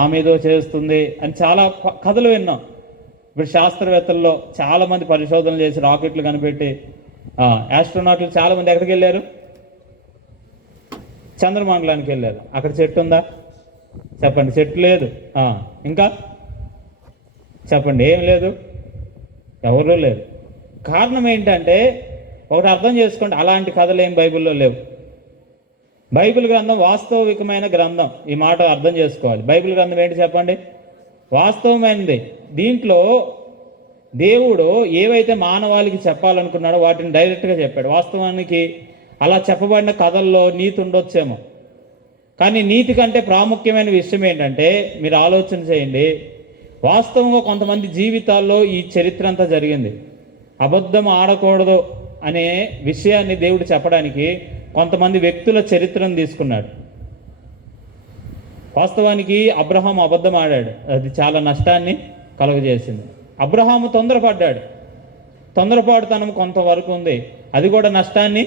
ఆమెదో చేస్తుంది అని చాలా కథలు విన్నాం. ఇప్పుడు శాస్త్రవేత్తల్లో చాలామంది పరిశోధనలు చేసి రాకెట్లు కనిపెట్టి ఆస్ట్రోనాట్లు చాలామంది ఎక్కడికి వెళ్ళారు? చంద్రమండలానికి వెళ్ళారు. అక్కడ చెట్టు ఉందా? చెప్పండి. చెట్టు లేదు. ఇంకా చెప్పండి. ఏం లేదు, ఎవరూ లేదు. కారణం ఏంటంటే ఒకటి అర్థం చేసుకోండి, అలాంటి కథలు ఏం బైబిల్లో లేవు. బైబిల్ గ్రంథం వాస్తవికమైన గ్రంథం. ఈ మాట అర్థం చేసుకోవాలి. బైబిల్ గ్రంథం ఏంటి చెప్పండి? వాస్తవమైనది. దీంట్లో దేవుడు ఏవైతే మానవాళికి చెప్పాలనుకున్నాడో వాటిని డైరెక్ట్గా చెప్పాడు. వాస్తవానికి అలా చెప్పబడిన కథల్లో నీతి ఉండొచ్చేమో, కానీ నీతి కంటే ప్రాముఖ్యమైన విషయం ఏంటంటే మీరు ఆలోచన చేయండి. వాస్తవంగా కొంతమంది జీవితాల్లో ఈ చరిత్ర అంతా జరిగింది. అబద్ధం ఆడకూడదు అనే విషయాన్ని దేవుడు చెప్పడానికి కొంతమంది వ్యక్తుల చరిత్రను తీసుకున్నాడు. వాస్తవానికి అబ్రహాం అబద్ధం ఆడాడు, అది చాలా నష్టాన్ని కలుగజేసింది. అబ్రహాము తొందరపడ్డాడు, తొందరపాటుతనం కొంతవరకు ఉంది, అది కూడా నష్టాన్ని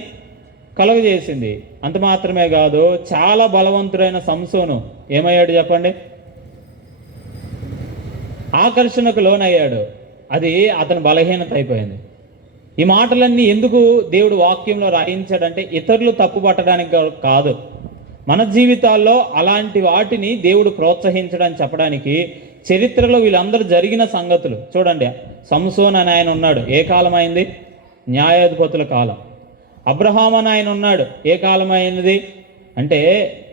కలుగజేసింది. అంత మాత్రమే కాదు, చాలా బలవంతుడైన సంసోను ఏమయ్యాడు చెప్పండి? ఆకర్షణకు లోనయ్యాడు, అది అతని బలహీనత అయిపోయింది. ఈ మాటలన్నీ ఎందుకు దేవుడు వాక్యంలో రాయించాడంటే ఇతరులు తప్పు పట్టడానికి కాదు, మన జీవితాల్లో అలాంటి వాటిని దేవుడు ప్రోత్సహించడానికి చెప్పడానికి. చరిత్రలో వీళ్ళందరూ జరిగిన సంగతులు చూడండి. సంసోన్ అని ఆయన ఉన్నాడు, ఏ కాలం అయింది? న్యాయాధిపతుల కాలం. అబ్రహాం అని ఆయన ఉన్నాడు, ఏ కాలం అయినది అంటే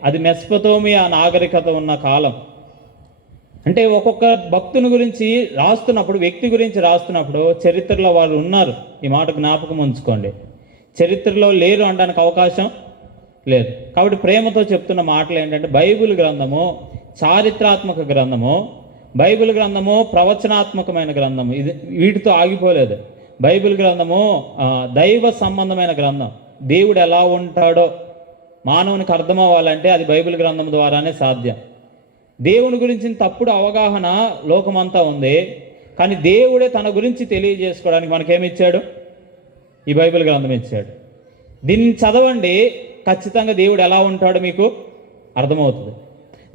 అది మెస్పతోమియా నాగరికత ఉన్న కాలం. అంటే ఒక్కొక్క భక్తుని గురించి రాస్తున్నప్పుడు, వ్యక్తి గురించి రాస్తున్నప్పుడు చరిత్రలో వారు ఉన్నారు. ఈ మాట జ్ఞాపకం ఉంచుకోండి. చరిత్రలో లేరు అనడానికి అవకాశం లేదు. కాబట్టి ప్రేమతో చెప్తున్న మాటలు ఏంటంటే బైబిల్ గ్రంథము చారిత్రాత్మక గ్రంథము, బైబిల్ గ్రంథము ప్రవచనాత్మకమైన గ్రంథము. ఇది వీటితో ఆగిపోలేదు. బైబిల్ గ్రంథము దైవ సంబంధమైన గ్రంథం. దేవుడు ఎలా ఉంటాడో మానవునికి అర్థం అవ్వాలంటే అది బైబిల్ గ్రంథం ద్వారానే సాధ్యం. దేవుని గురించి తప్పుడు అవగాహన లోకమంతా ఉంది, కానీ దేవుడే తన గురించి తెలియజేసుకోవడానికి మనకేమిచ్చాడు? ఈ బైబిల్ గ్రంథం ఇచ్చాడు. దీన్ని చదవండి, ఖచ్చితంగా దేవుడు ఎలా ఉంటాడో మీకు అర్థమవుతుంది.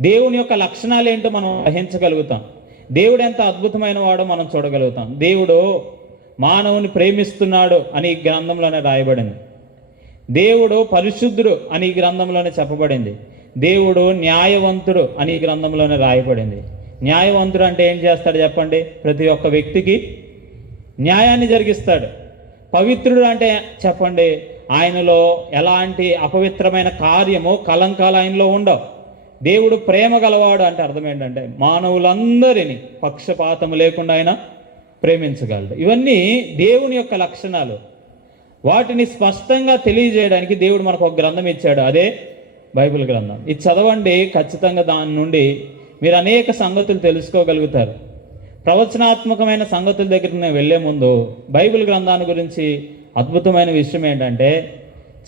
దేవుని యొక్క లక్షణాలు ఏంటో మనం గ్రహించగలుగుతాం. దేవుడు ఎంత అద్భుతమైన వాడో మనం చూడగలుగుతాం. దేవుడు మానవుని ప్రేమిస్తున్నాడు అని ఈ గ్రంథంలోనే రాయబడింది. దేవుడు పరిశుద్ధుడు అని ఈ గ్రంథంలోనే చెప్పబడింది. దేవుడు న్యాయవంతుడు అని ఈ గ్రంథంలోనే రాయబడింది. న్యాయవంతుడు అంటే ఏం చేస్తాడు చెప్పండి? ప్రతి ఒక్క వ్యక్తికి న్యాయాన్ని జరిగిస్తాడు. పవిత్రుడు అంటే చెప్పండి, ఆయనలో ఎలాంటి అపవిత్రమైన కార్యము కలంకాలు ఆయనలో ఉండవు. దేవుడు ప్రేమ గలవాడు అంటే అర్థం ఏంటంటే మానవులందరినీ పక్షపాతం లేకుండా ఆయన ప్రేమించగలడు. ఇవన్నీ దేవుని యొక్క లక్షణాలు. వాటిని స్పష్టంగా తెలియజేయడానికి దేవుడు మనకు ఒక గ్రంథం ఇచ్చాడు, అదే బైబిల్ గ్రంథం. ఇది చదవండి, ఖచ్చితంగా దాని నుండి మీరు అనేక సంగతులు తెలుసుకోగలుగుతారు. ప్రవచనాత్మకమైన సంగతుల దగ్గరికి నేను వెళ్ళే ముందు బైబిల్ గ్రంథాన్ని గురించి అద్భుతమైన విషయం ఏంటంటే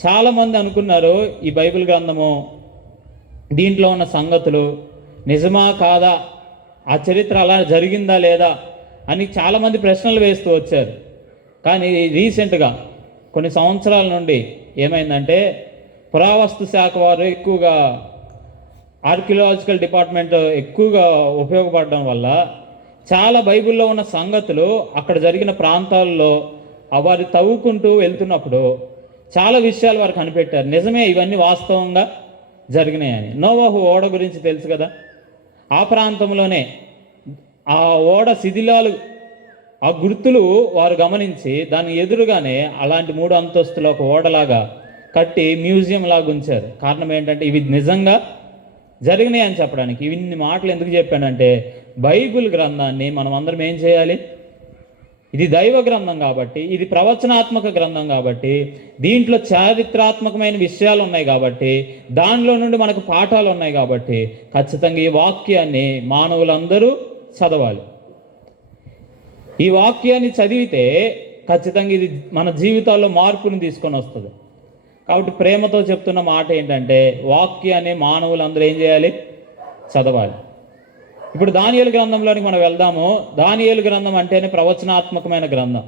చాలామంది అనుకున్నారు ఈ బైబిల్ గ్రంథము దీంట్లో ఉన్న సంగతులు నిజమా కాదా, ఆ చరిత్ర అలా జరిగిందా లేదా అని చాలామంది ప్రశ్నలు వేస్తూ వచ్చారు. కానీ రీసెంట్గా కొన్ని సంవత్సరాల నుండి ఏమైందంటే పురావస్తు శాఖ వారు ఎక్కువగా ఆర్కియలాజికల్ డిపార్ట్మెంట్ ఎక్కువగా ఉపయోగపడడం వల్ల చాలా బైబిల్లో ఉన్న సంగతులు అక్కడ జరిగిన ప్రాంతాల్లో వారు తవ్వుకుంటూ వెళ్తున్నప్పుడు చాలా విషయాలు వారు కనిపెట్టారు. నిజమే, ఇవన్నీ వాస్తవంగా జరిగినాయని. నోవాహు ఓడ గురించి తెలుసు కదా, ఆ ప్రాంతంలోనే ఆ ఓడ శిథిలాలు, ఆ గుర్తులు వారు గమనించి దాని ఎదురుగానే అలాంటి 3 అంతస్తుల ఒక ఓడలాగా కట్టి మ్యూజియం లాగా ఉంచారు. కారణం ఏంటంటే ఇవి నిజంగా జరిగినాయి అని చెప్పడానికి. ఇన్ని మాటలు ఎందుకు చెప్పానంటే బైబిల్ గ్రంథాన్ని మనం అందరం ఏం చేయాలి? ఇది దైవ గ్రంథం కాబట్టి, ఇది ప్రవచనాత్మక గ్రంథం కాబట్టి, దీంట్లో చారిత్రాత్మకమైన విషయాలు ఉన్నాయి కాబట్టి, దానిలో నుండి మనకు పాఠాలు ఉన్నాయి కాబట్టి ఖచ్చితంగా ఈ వాక్యాన్ని మానవులందరూ చదవాలి. ఈ వాక్యాన్ని చదివితే ఖచ్చితంగా ఇది మన జీవితాల్లో మార్పుని తీసుకొని వస్తుంది. కాబట్టి ప్రేమతో చెప్తున్న మాట ఏంటంటే వాక్యాన్ని మానవులందరూ ఏం చేయాలి? చదవాలి. ఇప్పుడు దానియేలు గ్రంథంలోనికి మనం వెళ్దాము. దానియేలు గ్రంథం అంటేనే ప్రవచనాత్మకమైన గ్రంథం.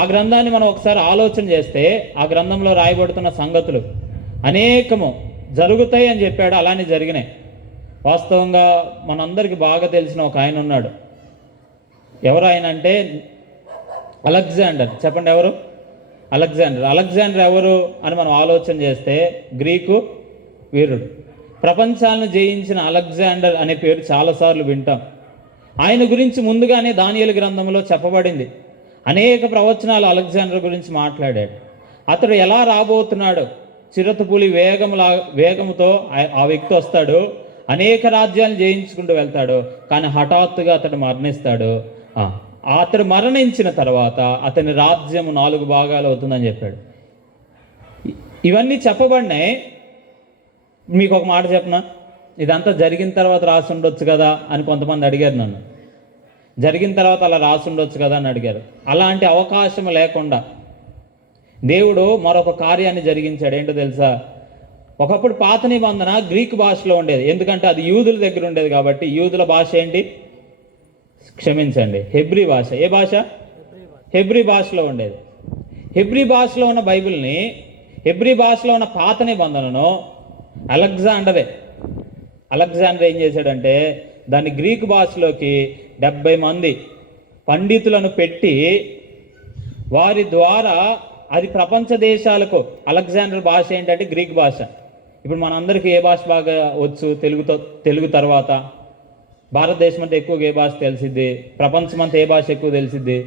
ఆ గ్రంథాన్ని మనం ఒకసారి ఆలోచన చేస్తే ఆ గ్రంథంలో రాయబడుతున్న సంగతులు అనేకము జరుగుతాయి అని చెప్పాడు, అలానే జరిగినాయి. వాస్తవంగా మనందరికీ బాగా తెలిసిన ఒక ఆయన ఉన్నాడు. ఎవరు ఆయన అంటే అలెగ్జాండర్. చెప్పండి ఎవరు? అలెగ్జాండర్ ఎవరు అని మనం ఆలోచన చేస్తే గ్రీకు వీరుడు. ప్రపంచాలను జయించిన అలెగ్జాండర్ అనే పేరు చాలాసార్లు వింటాం. ఆయన గురించి ముందుగానే దానియేలు గ్రంథంలో చెప్పబడింది. అనేక ప్రవచనాలు అలెగ్జాండర్ గురించి మాట్లాడాడు. అతడు ఎలా రాబోతున్నాడు, చిరుతపులి వేగంతో ఆ వ్యక్తి వస్తాడు, అనేక రాజ్యాలను జయించుకుంటూ వెళ్తాడు. కానీ హఠాత్తుగా అతడు మరణిస్తాడు. అతడు మరణించిన తర్వాత అతని రాజ్యం 4 భాగాలు అవుతుందని చెప్పాడు. ఇవన్నీ చెప్పబడినాయి. మీకు ఒక మాట చెప్పనా, ఇదంతా జరిగిన తర్వాత రాసి ఉండొచ్చు కదా అని కొంతమంది అడిగారు నన్ను. జరిగిన తర్వాత అలా రాసి ఉండొచ్చు కదా అని అడిగారు. అలాంటి అవకాశం లేకుండా దేవుడు మరొక కార్యాన్ని జరిగించాడు. ఏంటో తెలుసా? ఒకప్పుడు పాత నిబంధన గ్రీక్ భాషలో ఉండేది. ఎందుకంటే అది యూదుల దగ్గర ఉండేది కాబట్టి. యూదుల భాష ఏంటి? క్షమించండి, హెబ్రీ భాష. ఏ భాష? హెబ్రీ భాషలో ఉండేది. హెబ్రీ భాషలో ఉన్న బైబిల్ని, హెబ్రీ భాషలో ఉన్న పాత నిబంధనను అలెగ్జాండర్ ఏం చేశాడంటే దాన్ని గ్రీక్ భాషలోకి 70 మంది పండితులను పెట్టి వారి ద్వారా అది ప్రపంచ దేశాలకు, అలెగ్జాండర్ భాష ఏంటంటే గ్రీక్ భాష. ఇప్పుడు మనందరికీ ఏ భాష బాగా వచ్చు? తెలుగు తర్వాత భారతదేశం అంతా ఎక్కువగా ఏ భాష తెలిసిద్ది? ప్రపంచం అంతా ఏ భాష ఎక్కువ తెలిసిద్ది?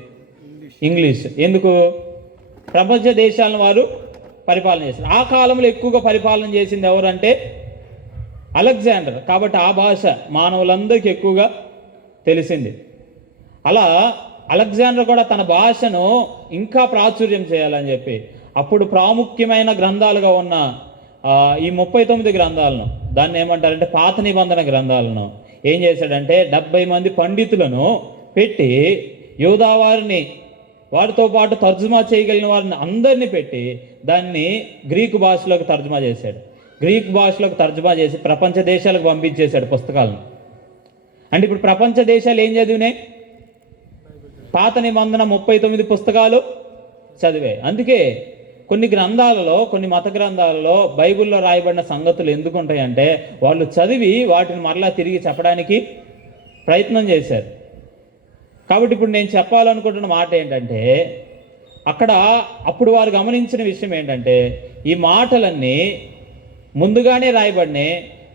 ఇంగ్లీష్. ఎందుకు? ప్రపంచ దేశాలను వారు పరిపాలన చేశారు. ఆ కాలంలో ఎక్కువగా పరిపాలన చేసింది ఎవరంటే అలెగ్జాండర్. కాబట్టి ఆ భాష మానవులందరికీ ఎక్కువగా తెలిసింది. అలా అలెగ్జాండర్ కూడా తన భాషను ఇంకా ప్రాచుర్యం చేయాలని చెప్పి అప్పుడు ప్రాముఖ్యమైన గ్రంథాలుగా ఉన్న ఈ 39 గ్రంథాలను, దాన్ని ఏమంటారంటే పాత నిబంధన గ్రంథాలను ఏం చేశాడంటే 70 మంది పండితులను పెట్టి యూదా వారిని, వారితో పాటు తర్జుమా చేయగలిగిన వారిని అందరినీ పెట్టి దాన్ని గ్రీకు భాషలోకి తర్జుమా చేశాడు. గ్రీకు భాషలోకి తర్జుమా చేసి ప్రపంచ దేశాలకు పంపించేశాడు పుస్తకాలను. అంటే ఇప్పుడు ప్రపంచ దేశాలు ఏం చదివినాయి? పాత నిబంధన 39 పుస్తకాలు చదివే. అందుకే కొన్ని గ్రంథాలలో, కొన్ని మత గ్రంథాలలో బైబిల్లో రాయబడిన సంగతులు ఎందుకు ఉంటాయంటే వాళ్ళు చదివి వాటిని మరలా తిరిగి చెప్పడానికి ప్రయత్నం చేశారు. కాబట్టి ఇప్పుడు నేను చెప్పాలనుకుంటున్న మాట ఏంటంటే అప్పుడు వారు గమనించిన విషయం ఏంటంటే ఈ మాటలన్నీ ముందుగానే రాయబడినాయి,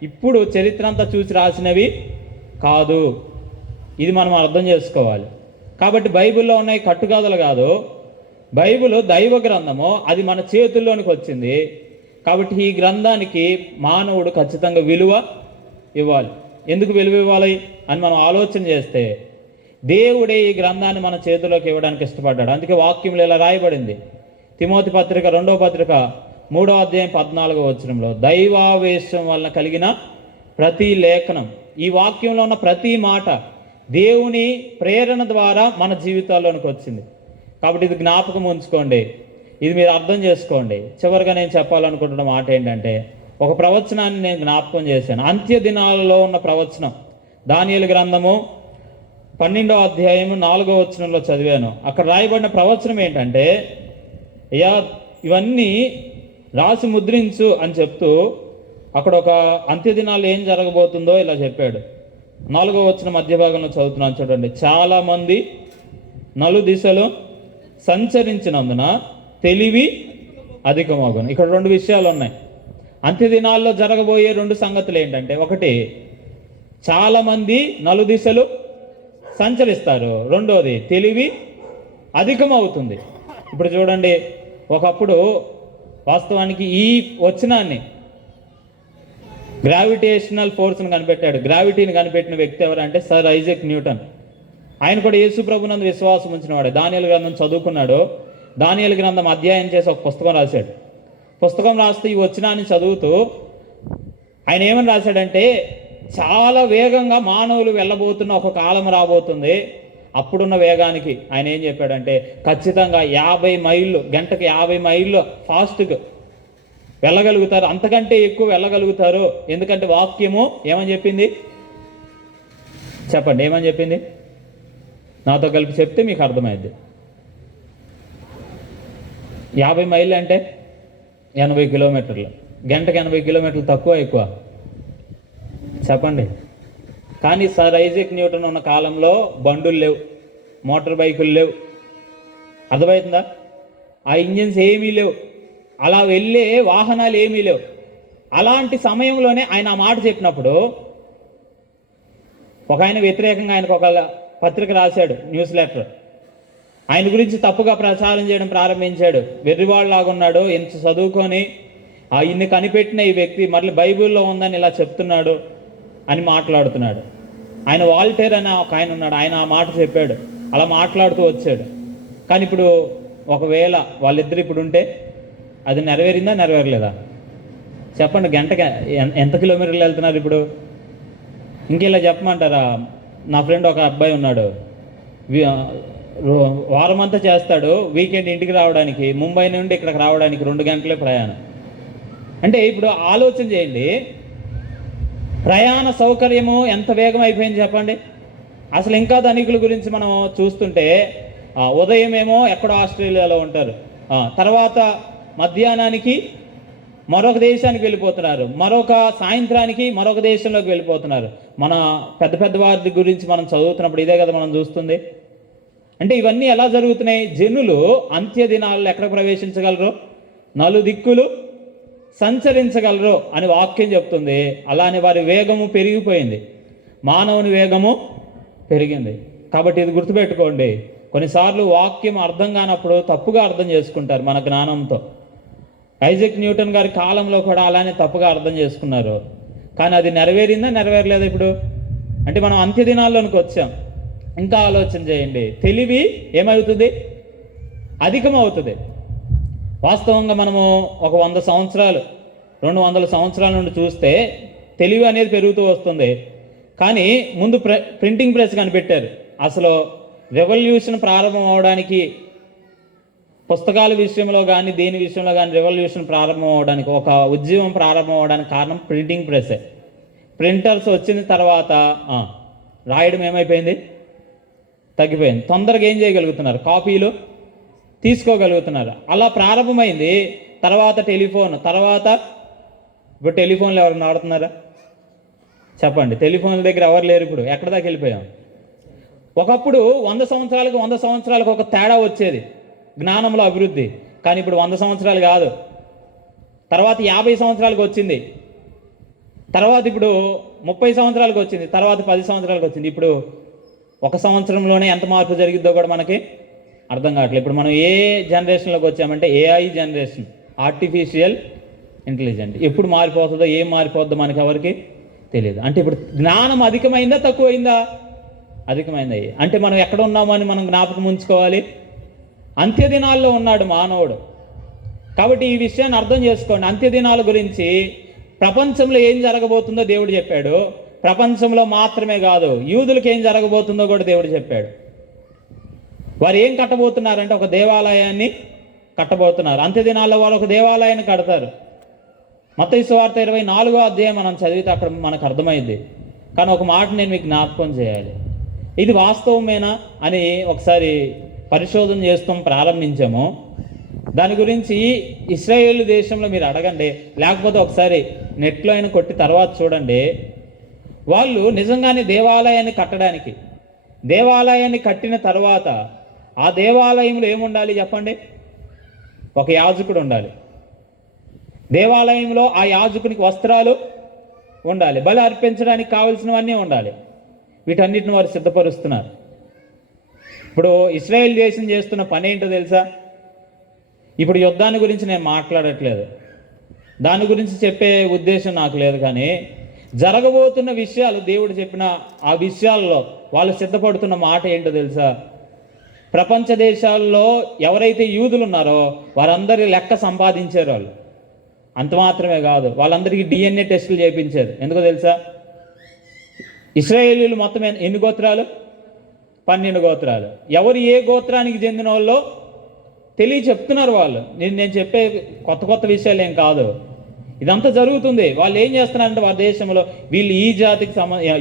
ఇప్పుడు చరిత్ర అంతా చూసి రాసినవి కాదు. ఇది మనం అర్థం చేసుకోవాలి. కాబట్టి బైబిల్లో ఉన్నాయి కట్టుకథలు కాదు, బైబిల్ దైవ గ్రంథము, అది మన చేతుల్లోనికి వచ్చింది. కాబట్టి ఈ గ్రంథానికి మానవుడు ఖచ్చితంగా విలువ ఇవ్వాలి. ఎందుకు విలువ ఇవ్వాలి అని మనం ఆలోచన చేస్తే దేవుడే ఈ గ్రంథాన్ని మన చేతిలోకి ఇవ్వడానికి ఇష్టపడ్డాడు. అందుకే వాక్యంలో ఇలా రాయబడింది. తిమోతి పత్రిక 2వ పత్రిక 3వ అధ్యాయం 14వ వచనంలో దైవావేశం వలన కలిగిన ప్రతి లేఖనం, ఈ వాక్యంలో ఉన్న ప్రతి మాట దేవుని ప్రేరణ ద్వారా మన జీవితాల్లోనికి వచ్చింది. కాబట్టి ఇది జ్ఞాపకం ఉంచుకోండి, ఇది మీరు అర్థం చేసుకోండి. చివరిగా నేను చెప్పాలనుకుంటున్న మాట ఏంటంటే ఒక ప్రవచనాన్ని నేను జ్ఞాపకం చేశాను. అంత్య దినాలలో ఉన్న ప్రవచనం, దానియేలు గ్రంథము 12వ అధ్యాయం 4వ వచనంలో చదివాను. అక్కడ రాయబడిన ప్రవచనం ఏంటంటే ఇవన్నీ రాసి ముద్రించు అని చెప్తూ అక్కడ ఒక అంత్య దినాల్లో ఏం జరగబోతుందో ఇలా చెప్పాడు. 4వ వచనం మధ్య భాగంలో చదువుతున్నాను చూడండి. చాలా మంది నలుదిశలు సంచరించినందున తెలివి అధికమగును. ఇక్కడ 2 విషయాలు ఉన్నాయి. అంత్య దినాల్లో జరగబోయే 2 సంగతులు ఏంటంటే, ఒకటి చాలామంది నలుదిశలు సంచరిస్తారు, రెండోది తెలివి అధికమవుతుంది. ఇప్పుడు చూడండి, ఒకప్పుడు వాస్తవానికి ఈ వచనాన్ని గ్రావిటేషనల్ ఫోర్స్ని కనిపెట్టాడు. గ్రావిటీని కనిపెట్టిన వ్యక్తి ఎవరంటే సర్ ఐజాక్ న్యూటన్. ఆయన కూడా యేసు ప్రభునందు విశ్వాసం ఉంచినవాడు. దానియేలు గ్రంథం చదువుకున్నాడు. దానియేలు గ్రంథం అధ్యయనం చేసి ఒక పుస్తకం రాశాడు. పుస్తకం రాస్తూ ఈ వచనాన్ని చదువుతూ ఆయన ఏమని రాశాడంటే, చాలా వేగంగా మానవులు వెళ్ళబోతున్న ఒక కాలం రాబోతుంది. అప్పుడున్న వేగానికి ఆయన ఏం చెప్పాడంటే ఖచ్చితంగా 50 మైళ్ళు గంటకి 50 మైళ్ళు ఫాస్ట్గా వెళ్ళగలుగుతారు, అంతకంటే ఎక్కువ వెళ్ళగలుగుతారు. ఎందుకంటే వాక్యము ఏమని చెప్పింది? చెప్పండి, ఏమని చెప్పింది? నాతో కలిపి చెప్తే మీకు అర్థమైంది. 50 మైళ్ళు అంటే 80 కిలోమీటర్లు. గంటకి 80 కిలోమీటర్లు తక్కువ ఎక్కువ? చెప్పండి. కానీ సర్ ఐజాక్ న్యూటన్ ఉన్న కాలంలో బండులు లేవు, మోటార్ బైకులు లేవు. అర్థమవుతుందా? ఆ ఇంజిన్స్ ఏమీ లేవు, అలా వెళ్ళే వాహనాలు ఏమీ లేవు. అలాంటి సమయంలోనే ఆయన ఆ మాట చెప్పినప్పుడు ఒక ఆయన వ్యతిరేకంగా ఆయనకు ఒక పత్రిక రాశాడు, న్యూస్ లెటర్. ఆయన గురించి తప్పుగా ప్రచారం చేయడం ప్రారంభించాడు. వెర్రివాళ్ళలాగున్నాడు, ఇంత చదువుకొని ఇన్ని కనిపెట్టిన ఈ వ్యక్తి మళ్ళీ బైబిల్లో ఉందని ఇలా చెప్తున్నాడు అని మాట్లాడుతున్నాడు. ఆయన వాల్టేర్ అని ఒక ఆయన ఉన్నాడు, ఆయన ఆ మాట చెప్పాడు, అలా మాట్లాడుతూ వచ్చాడు. కానీ ఇప్పుడు ఒకవేళ వాళ్ళిద్దరు ఇప్పుడు ఉంటే అది నెరవేరిందా నెరవేరలేదా? చెప్పండి. గంటకి ఎంత కిలోమీటర్లు వెళ్తున్నారు ఇప్పుడు? ఇంకెలా చెప్పమంటారా? నా ఫ్రెండ్ ఒక అబ్బాయి ఉన్నాడు, వారమంతా చేస్తాడు, వీకెండ్ ఇంటికి రావడానికి ముంబై నుండి ఇక్కడికి రావడానికి 2 గంటలే ప్రయాణం. అంటే ఇప్పుడు ఆలోచన చేయండి, ప్రయాణ సౌకర్యము ఎంత వేగం అయిపోయింది చెప్పండి. అసలు ఇంకా ధనికుల గురించి మనం చూస్తుంటే ఉదయం ఏమో ఎక్కడో ఆస్ట్రేలియాలో ఉంటారు, తర్వాత మధ్యాహ్నానికి మరొక దేశానికి వెళ్ళిపోతున్నారు, మరొక సాయంత్రానికి మరొక దేశంలోకి వెళ్ళిపోతున్నారు. మన పెద్ద పెద్ద వారి గురించి మనం చదువుతున్నప్పుడు ఇదే కదా మనం చూస్తుంది. అంటే ఇవన్నీ ఎలా జరుగుతున్నాయి? జనులు అంత్య దినాల్లో ఎక్కడ ప్రవేశించగలరు? నలుదిక్కులు సంచరించగలరు అని వాక్యం చెప్తుంది. అలానే వారి వేగము పెరిగిపోయింది, మానవుని వేగము పెరిగింది. కాబట్టి ఇది గుర్తుపెట్టుకోండి, కొన్నిసార్లు వాక్యం అర్థం కానప్పుడు తప్పుగా అర్థం చేసుకుంటారు మన జ్ఞానంతో. ఐజాక్ న్యూటన్ గారి కాలంలో కూడా అలానే తప్పుగా అర్థం చేసుకున్నారు. కానీ అది నెరవేరిందా నెరవేరలేదా ఇప్పుడు? అంటే మనం అంత్య దినాల్లోనికి వచ్చాం. ఇంకా ఆలోచన చేయండి, తెలివి ఏమవుతుంది? అధికమవుతుంది. వాస్తవంగా మనము ఒక 100 సంవత్సరాలు 200 సంవత్సరాల నుండి చూస్తే తెలివి అనేది పెరుగుతూ వస్తుంది. కానీ ముందు ప్రింటింగ్ ప్రెస్ కనిపెట్టారు. అసలు రెవల్యూషన్ ప్రారంభం అవడానికి, పుస్తకాల విషయంలో కానీ దేని విషయంలో కానీ రెవల్యూషన్ ప్రారంభం అవడానికి, ఒక ఉద్యమం ప్రారంభం అవడానికి కారణం ప్రింటింగ్ ప్రెస్సే. ప్రింటర్స్ వచ్చిన తర్వాత రాయడం ఏమైపోయింది? తగ్గిపోయింది. తొందరగా ఏం చేయగలుగుతున్నారు? కాపీలు తీసుకోగలుగుతున్నారు. అలా ప్రారంభమైంది. తర్వాత టెలిఫోన్, తర్వాత ఇప్పుడు టెలిఫోన్లు ఎవరు వాడుతున్నారా చెప్పండి? టెలిఫోన్ల దగ్గర ఎవరు లేరు. ఇప్పుడు ఎక్కడ దాకా వెళ్ళిపోయాం? ఒకప్పుడు 100 సంవత్సరాలకు ఒక తేడా వచ్చేది జ్ఞానంలో అభివృద్ధి. కానీ ఇప్పుడు 100 సంవత్సరాలు కాదు, తర్వాత 50 సంవత్సరాలకు వచ్చింది, తర్వాత ఇప్పుడు 30 సంవత్సరాలకు వచ్చింది, తర్వాత 10 సంవత్సరాలకు వచ్చింది. ఇప్పుడు 1 సంవత్సరంలోనే ఎంత మార్పు జరిగిద్దో కూడా మనకి అర్థం కావట్లేదు. ఇప్పుడు మనం ఏ జనరేషన్లోకి వచ్చామంటే ఏఐ జనరేషన్, ఆర్టిఫిషియల్ ఇంటెలిజెంట్. ఎప్పుడు మారిపోతుందో, ఏం మారిపోతుందో మనకి ఎవరికి తెలియదు. అంటే ఇప్పుడు జ్ఞానం అధికమైందా తక్కువైందా? అధికమైంది. అంటే మనం ఎక్కడ ఉన్నామని మనం జ్ఞాపకం ఉంచుకోవాలి. అంత్యదినాల్లో ఉన్నాడు మానవుడు. కాబట్టి ఈ విషయాన్ని అర్థం చేసుకోండి. అంత్యదినాల గురించి ప్రపంచంలో ఏం జరగబోతుందో దేవుడు చెప్పాడు. ప్రపంచంలో మాత్రమే కాదు, యూదులకు ఏం జరగబోతుందో కూడా దేవుడు చెప్పాడు. వారు ఏం కట్టబోతున్నారంటే ఒక దేవాలయాన్ని కట్టబోతున్నారు. అంత్యదినాల్లో వారు ఒక దేవాలయాన్ని కడతారు. మత్తయి సువార్త 24వ అధ్యాయం మనం చదివితే అక్కడ మనకు అర్థమైంది. కానీ ఒక మాట నేను మీకు జ్ఞాపకం చేయాలి, ఇది వాస్తవమేనా అని ఒకసారి పరిశోధన చేస్తాం ప్రారంభించాము. దాని గురించి ఇశ్రాయేల్ దేశంలో మీరు అడగండి, లేకపోతే ఒకసారి నెట్లో అయినా కొట్టి తర్వాత చూడండి. వాళ్ళు నిజంగానే దేవాలయాన్ని కట్టిన తర్వాత ఆ దేవాలయంలో ఏముండాలి చెప్పండి? ఒక యాజకుడు ఉండాలి. దేవాలయంలో ఆ యాజకునికి వస్త్రాలు ఉండాలి, బలి అర్పించడానికి కావలసినవన్నీ ఉండాలి. వీటన్నిటిని వారు సిద్ధపరుస్తున్నారు. ఇప్పుడు ఇశ్రాయేల్ దేశం చేస్తున్న పని ఏంటో తెలుసా? ఇప్పుడు యుద్ధాన్ని గురించి నేను మాట్లాడట్లేదు, దాని గురించి చెప్పే ఉద్దేశం నాకు లేదు. కానీ జరగబోతున్న విషయాలు దేవుడు చెప్పిన ఆ విషయాల్లో వాళ్ళు సిద్ధపడుతున్న మాట ఏంటో తెలుసా? ప్రపంచ దేశాల్లో ఎవరైతే యూదులు ఉన్నారో వారందరి లెక్క సంపాదించారు వాళ్ళు. అంత మాత్రమే కాదు, వాళ్ళందరికీ DNA టెస్టులు చేయించారు. ఎందుకో తెలుసా? ఇశ్రాయేలీలు మొత్తం ఎన్ని గోత్రాలు? 12 గోత్రాలు. ఎవరు ఏ గోత్రానికి చెందిన వాళ్ళో చెప్తున్నారు వాళ్ళు. నేను చెప్పే కొత్త విషయాలు ఏం కాదు, ఇదంతా జరుగుతుంది. వాళ్ళు ఏం చేస్తున్నారంటే వారి దేశంలో వీళ్ళు ఈ జాతికి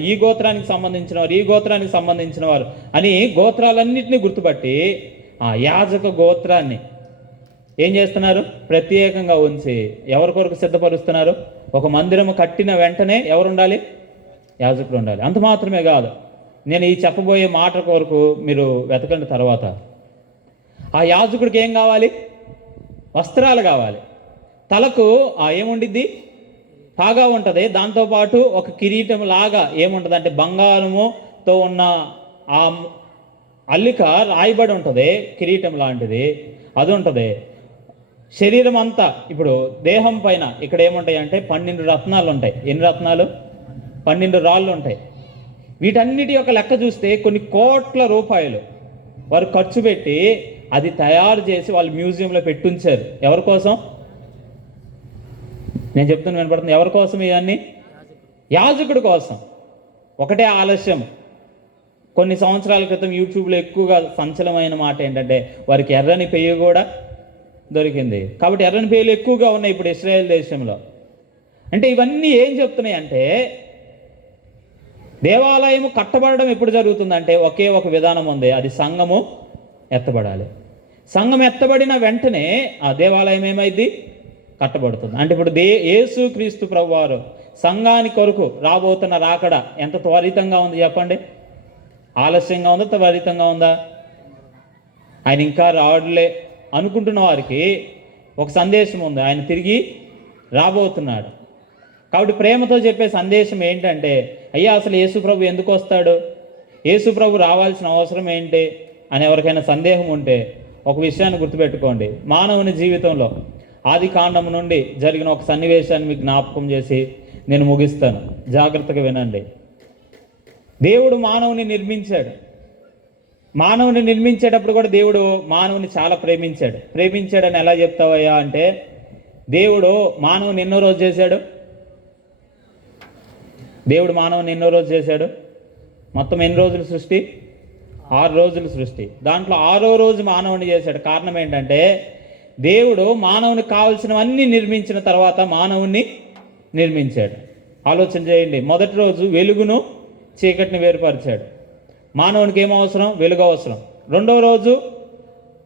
ఈ గోత్రానికి సంబంధించిన వారు, ఈ గోత్రానికి సంబంధించిన వారు అని గోత్రాలన్నింటినీ గుర్తుపట్టి ఆ యాజక గోత్రాన్ని ఏం చేస్తున్నారు? ప్రత్యేకంగా ఉంచి ఎవరి కొరకు సిద్ధపరుస్తున్నారు? ఒక మందిరము కట్టిన వెంటనే ఎవరు ఉండాలి? యాజకుడు ఉండాలి. అంత మాత్రమే కాదు, నేను ఈ చెప్పబోయే మాట కొరకు మీరు వెతకండి. తర్వాత ఆ యాజకుడికి ఏం కావాలి? వస్త్రాలు కావాలి. తలకు ఏముండిద్ది? పాగా ఉంటుంది. దాంతోపాటు ఒక కిరీటం లాగా ఏముంటుంది అంటే బంగారముతో ఉన్న ఆ అల్లిక రాయబడి ఉంటుంది, కిరీటం లాంటిది అది ఉంటుంది. శరీరం అంతా, ఇప్పుడు దేహం పైన ఇక్కడ ఏముంటాయి అంటే 12 రత్నాలు ఉంటాయి. ఎన్ని రత్నాలు? 12 రాళ్ళు ఉంటాయి. వీటన్నిటి యొక్క లెక్క చూస్తే కొన్ని కోట్ల రూపాయలు వారు ఖర్చు పెట్టి అది తయారు చేసి వాళ్ళు మ్యూజియంలో పెట్టుంచారు. ఎవరి కోసం? నేను చెప్తున్నా వినపడుతుంది. ఎవరి కోసం ఇవన్నీ? యాజకుడి కోసం. ఒకటే ఆలస్యం. కొన్ని సంవత్సరాల క్రితం యూట్యూబ్లో ఎక్కువగా సంచలమైన మాట ఏంటంటే వారికి ఎర్రని పెయ్య కూడా దొరికింది. కాబట్టి ఎర్రని పెయ్యలు ఎక్కువగా ఉన్నాయి ఇప్పుడు ఇశ్రాయేల్ దేశంలో. అంటే ఇవన్నీ ఏం చెప్తున్నాయి అంటే దేవాలయము కట్టబడడం ఎప్పుడు జరుగుతుందంటే ఒకే ఒక విధానం ఉంది, అది సంఘము ఎత్తబడాలి. సంఘం ఎత్తబడిన వెంటనే ఆ దేవాలయం ఏమైంది? కట్టబడుతుంది. అంటే ఇప్పుడు యేసు క్రీస్తు ప్రభువారు సంఘాని కొరకు రాబోతున్న రాకడ ఎంత త్వరితంగా ఉంది చెప్పండి. ఆలస్యంగా ఉందా? త్వరితంగా ఉందా? ఆయన ఇంకా రావడలే అనుకుంటున్న వారికి ఒక సందేశం ఉంది, ఆయన తిరిగి రాబోతున్నాడు. కాబట్టి ప్రేమతో చెప్పే సందేశం ఏంటంటే, అయ్యా అసలు యేసు ప్రభు ఎందుకు వస్తాడు, యేసు ప్రభు రావాల్సిన అవసరం ఏంటి అని ఎవరికైనా సందేహం ఉంటే ఒక విషయాన్ని గుర్తుపెట్టుకోండి. మానవుని జీవితంలో ఆది కాండం నుండి జరిగిన ఒక సన్నివేశాన్ని మీకు జ్ఞాపకం చేసి నేను ముగిస్తాను, జాగ్రత్తగా వినండి. దేవుడు మానవుని నిర్మించాడు. మానవుని నిర్మించేటప్పుడు కూడా దేవుడు మానవుని చాలా ప్రేమించాడని ఎలా చెప్తావయ్యా అంటే, దేవుడు మానవుని ఎన్నో రోజు చేశాడు? దేవుడు మానవుని ఎన్నో రోజు చేశాడు? మొత్తం ఎన్ని రోజులు సృష్టి? 6 రోజులు సృష్టి. దాంట్లో 6వ రోజు మానవుని చేశాడు. కారణం ఏంటంటే దేవుడు మానవునికి కావలసినవన్నీ నిర్మించిన తర్వాత మానవుని నిర్మించాడు. ఆలోచన చేయండి. మొదటి రోజు వెలుగును చీకటిని వేరుపరిచాడు. మానవునికి ఏం అవసరం? వెలుగు అవసరం. రెండవ రోజు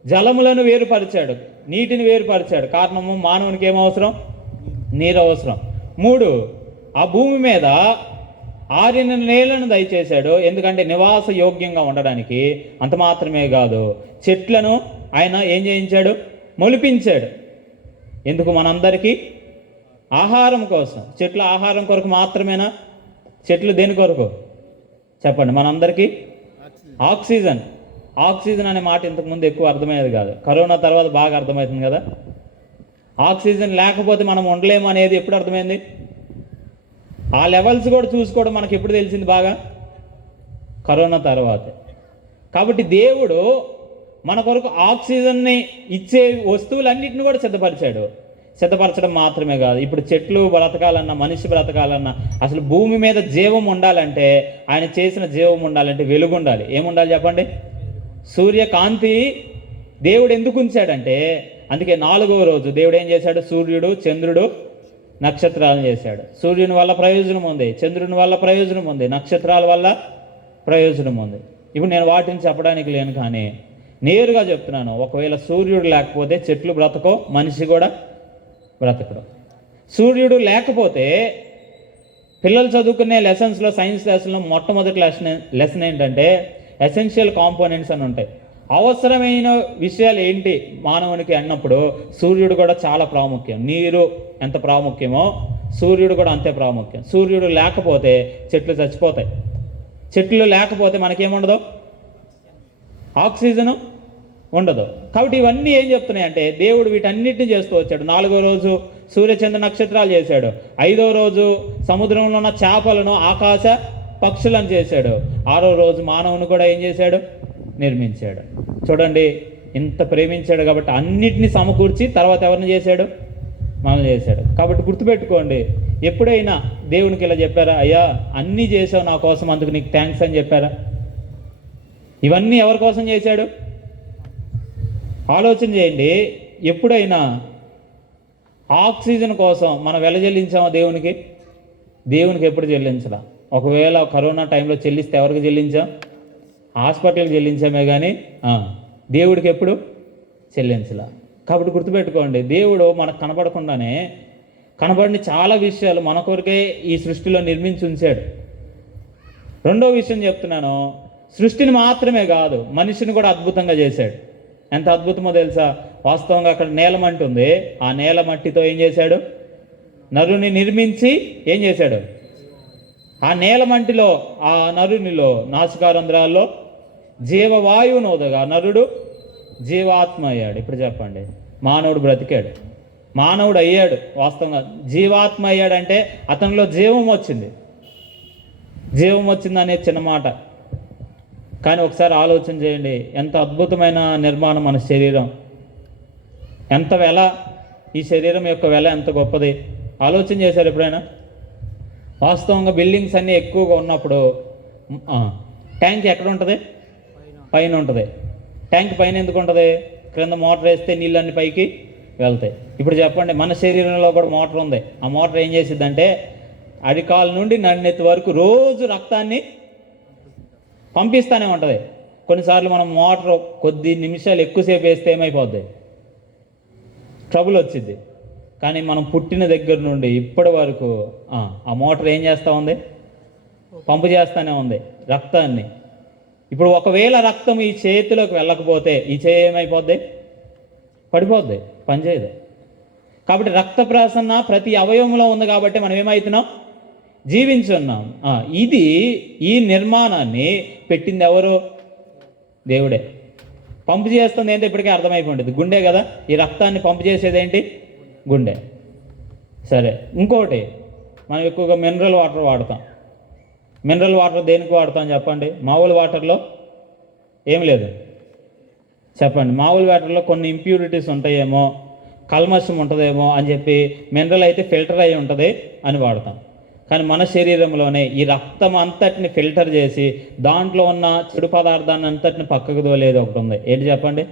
జలములను వేరుపరిచాడు, నీటిని వేరుపరిచాడు. కారణము మానవునికి ఏం అవసరం? నీరు అవసరం. 3 ఆ భూమి మీద ఆరిన నేలను దయచేశాడు, ఎందుకంటే నివాస యోగ్యంగా ఉండడానికి. అంత మాత్రమే కాదు, చెట్లను ఆయన ఏం చేయించాడు? మొలిపించాడు. ఎందుకు? మనందరికీ ఆహారం కోసం. చెట్లు ఆహారం కొరకు మాత్రమేనా? చెట్లు దేని కొరకు చెప్పండి? మనందరికీ ఆక్సిజన్. ఆక్సిజన్ అనే మాట ఇంతకుముందు ఎక్కువ అర్థమయ్యేది కాదు, కరోనా తర్వాత బాగా అర్థమవుతుంది కదా. ఆక్సిజన్ లేకపోతే మనం ఉండలేము అనేది ఎప్పుడు అర్థమైంది? ఆ లెవెల్స్ కూడా చూసుకోవడం మనకి ఎప్పుడు తెలిసింది? బాగా కరోనా తర్వాతే. కాబట్టి దేవుడు మన కొరకు ఆక్సిజన్ని ఇచ్చే వస్తువులన్నింటిని కూడా సిద్ధపరచడం మాత్రమే కాదు, ఇప్పుడు చెట్లు బ్రతకాలన్నా, మనిషి బ్రతకాలన్నా, అసలు భూమి మీద జీవం ఉండాలంటే, ఆయన చేసిన జీవం ఉండాలంటే వెలుగు ఉండాలి. ఏముండాలి చెప్పండి? సూర్యకాంతి దేవుడు ఎందుకు ఉంచాడంటే, అందుకే 4వ రోజు దేవుడు ఏం చేశాడు? సూర్యుడు, చంద్రుడు, నక్షత్రాలను చేశాడు. సూర్యుని వల్ల ప్రయోజనం ఉంది, చంద్రుని వల్ల ప్రయోజనం ఉంది, నక్షత్రాల వల్ల ప్రయోజనం ఉంది. ఇప్పుడు నేను వాటిని చెప్పడానికి లేను, కానీ నేరుగా చెప్తున్నాను. ఒకవేళ సూర్యుడు లేకపోతే చెట్లు బ్రతకో, మనిషి కూడా బ్రతకడు. సూర్యుడు లేకపోతే పిల్లలు చదువుకునే లెసన్స్లో, సైన్స్ లెసన్లో మొట్టమొదటి లెసన్ ఏంటంటే ఎసెన్షియల్ కాంపోనెంట్స్ అని ఉంటాయి. అవసరమైన విషయాలు ఏంటి మానవునికి అన్నప్పుడు సూర్యుడు కూడా చాలా ప్రాముఖ్యం. నీరు ఎంత ప్రాముఖ్యమో సూర్యుడు కూడా అంతే ప్రాముఖ్యం. సూర్యుడు లేకపోతే చెట్లు చచ్చిపోతాయి. చెట్లు లేకపోతే మనకేముండదు? ఆక్సిజను ఉండదు. కాబట్టి ఇవన్నీ ఏం చెప్తున్నాయంటే దేవుడు వీటన్నిటిని చేస్తూ వచ్చాడు. 4వ రోజు సూర్యచంద్ర నక్షత్రాలు చేశాడు. 5వ రోజు సముద్రంలో ఉన్న చేపలను, ఆకాశ పక్షులను చేశాడు. 6వ రోజు మానవుని కూడా ఏం చేశాడు? నిర్మించాడు. చూడండి, ఇంత ప్రేమించాడు కాబట్టి అన్నిటినీ సమకూర్చి తర్వాత ఎవరిని చేశాడు? మనల్ని చేశాడు. కాబట్టి గుర్తుపెట్టుకోండి, ఎప్పుడైనా దేవునికి ఇలా చెప్పారా? అయ్యా అన్నీ చేసావు నా కోసం, అందుకు నీకు థ్యాంక్స్ అని చెప్పారా? ఇవన్నీ ఎవరి కోసం చేశాడు? ఆలోచన చేయండి. ఎప్పుడైనా ఆక్సిజన్ కోసం మనం చెల్లించామా దేవునికి? దేవునికి ఎప్పుడు చెల్లించలా. ఒకవేళ కరోనా టైంలో చెల్లిస్తే ఎవరికి చెల్లించాం? హాస్పిటల్కి చెల్లించామే, కానీ దేవుడికి ఎప్పుడు చెల్లించలా. కాబట్టి గుర్తుపెట్టుకోండి, దేవుడు మనకు కనబడకుండానే కనబడిన చాలా విషయాలు మన కొరకే ఈ సృష్టిలో నిర్మించి ఉంచాడు. రెండో విషయం చెప్తున్నాను, సృష్టిని మాత్రమే కాదు మనిషిని కూడా అద్భుతంగా చేశాడు. ఎంత అద్భుతమో తెలుసా? వాస్తవంగా అక్కడ నేలమట్టి ఉంది. ఆ నేలమట్టితో ఏం చేశాడు? నరుని నిర్మించి ఏం చేశాడు? ఆ నేలమంటిలో, ఆ నరునిలో నాసికారంధ్రాల్లో జీవవాయువును వదగా నరుడు జీవాత్మ అయ్యాడు. ఇప్పుడు చెప్పండి, మానవుడు బ్రతికాడు, మానవుడు అయ్యాడు. వాస్తవంగా జీవాత్మ అయ్యాడంటే అతనిలో జీవం వచ్చింది. జీవం వచ్చింది అనేది చిన్న మాట, కానీ ఒకసారి ఆలోచన చేయండి, ఎంత అద్భుతమైన నిర్మాణం మన శరీరం, ఎంత వెల, ఈ శరీరం యొక్క వెల ఎంత గొప్పది. ఆలోచన చేశారు ఎప్పుడైనా? వాస్తవంగా బిల్డింగ్స్ అన్నీ ఎక్కువగా ఉన్నప్పుడు ట్యాంక్ ఎక్కడ ఉంటుంది? పైన ఉంటుంది. ట్యాంక్ పైన ఎందుకు ఉంటుంది? క్రింద మోటార్ వేస్తే నీళ్ళన్నీ పైకి వెళ్తాయి. ఇప్పుడు చెప్పండి, మన శరీరంలో కూడా మోటార్ ఉంది. ఆ మోటార్ ఏం చేసిద్దంటే అడికాల నుండి నన్నెత్తి వరకు రోజు రక్తాన్ని పంపిస్తూనే ఉంటుంది. కొన్నిసార్లు మనం మోటార్ కొద్ది నిమిషాలు ఎక్కువసేపు వేస్తే ఏమైపోద్ది? ట్రబుల్ వచ్చింది. కానీ మనం పుట్టిన దగ్గర నుండి ఇప్పటి వరకు ఆ మోటార్ ఏం చేస్తూ ఉంది? పంపు చేస్తూనే ఉంది రక్తాన్ని. ఇప్పుడు ఒకవేళ రక్తం ఈ చేతిలోకి వెళ్ళకపోతే ఈ చేయి ఏమైపోద్ది? పడిపోద్ది, పనిచేయదు. కాబట్టి రక్త ప్రసరణ ప్రతి అవయవంలో ఉంది. కాబట్టి మనం ఏమవుతున్నాం? జీవించున్నాం. ఇది, ఈ నిర్మాణాన్ని పెట్టింది ఎవరు? దేవుడే. పంపు చేస్తుంది ఏంటో ఇప్పటికే అర్థమైపోయింది, గుండె కదా. ఈ రక్తాన్ని పంపు చేసేది ఏంటి? గుండె. సరే, ఇంకోటి, మనం ఎక్కువగా మినరల్ వాటర్ వాడతాం. మినరల్ వాటర్ దేనికి వాడతాం చెప్పండి? మామూలు వాటర్లో ఏం లేదు చెప్పండి. మామూలు వాటర్లో కొన్ని ఇంప్యూరిటీస్ ఉంటాయేమో, కల్మషం ఉంటుందేమో అని చెప్పి మినరల్ అయితే ఫిల్టర్ అయి ఉంటుంది అని వాడతాం. కానీ మన శరీరంలోనే ఈ రక్తం అంతటిని ఫిల్టర్ చేసి దాంట్లో ఉన్న చెడు పదార్థాన్ని అంతటిని పక్కకు తోలేది ఒకటి ఉంది. ఏంటి చెప్పండి?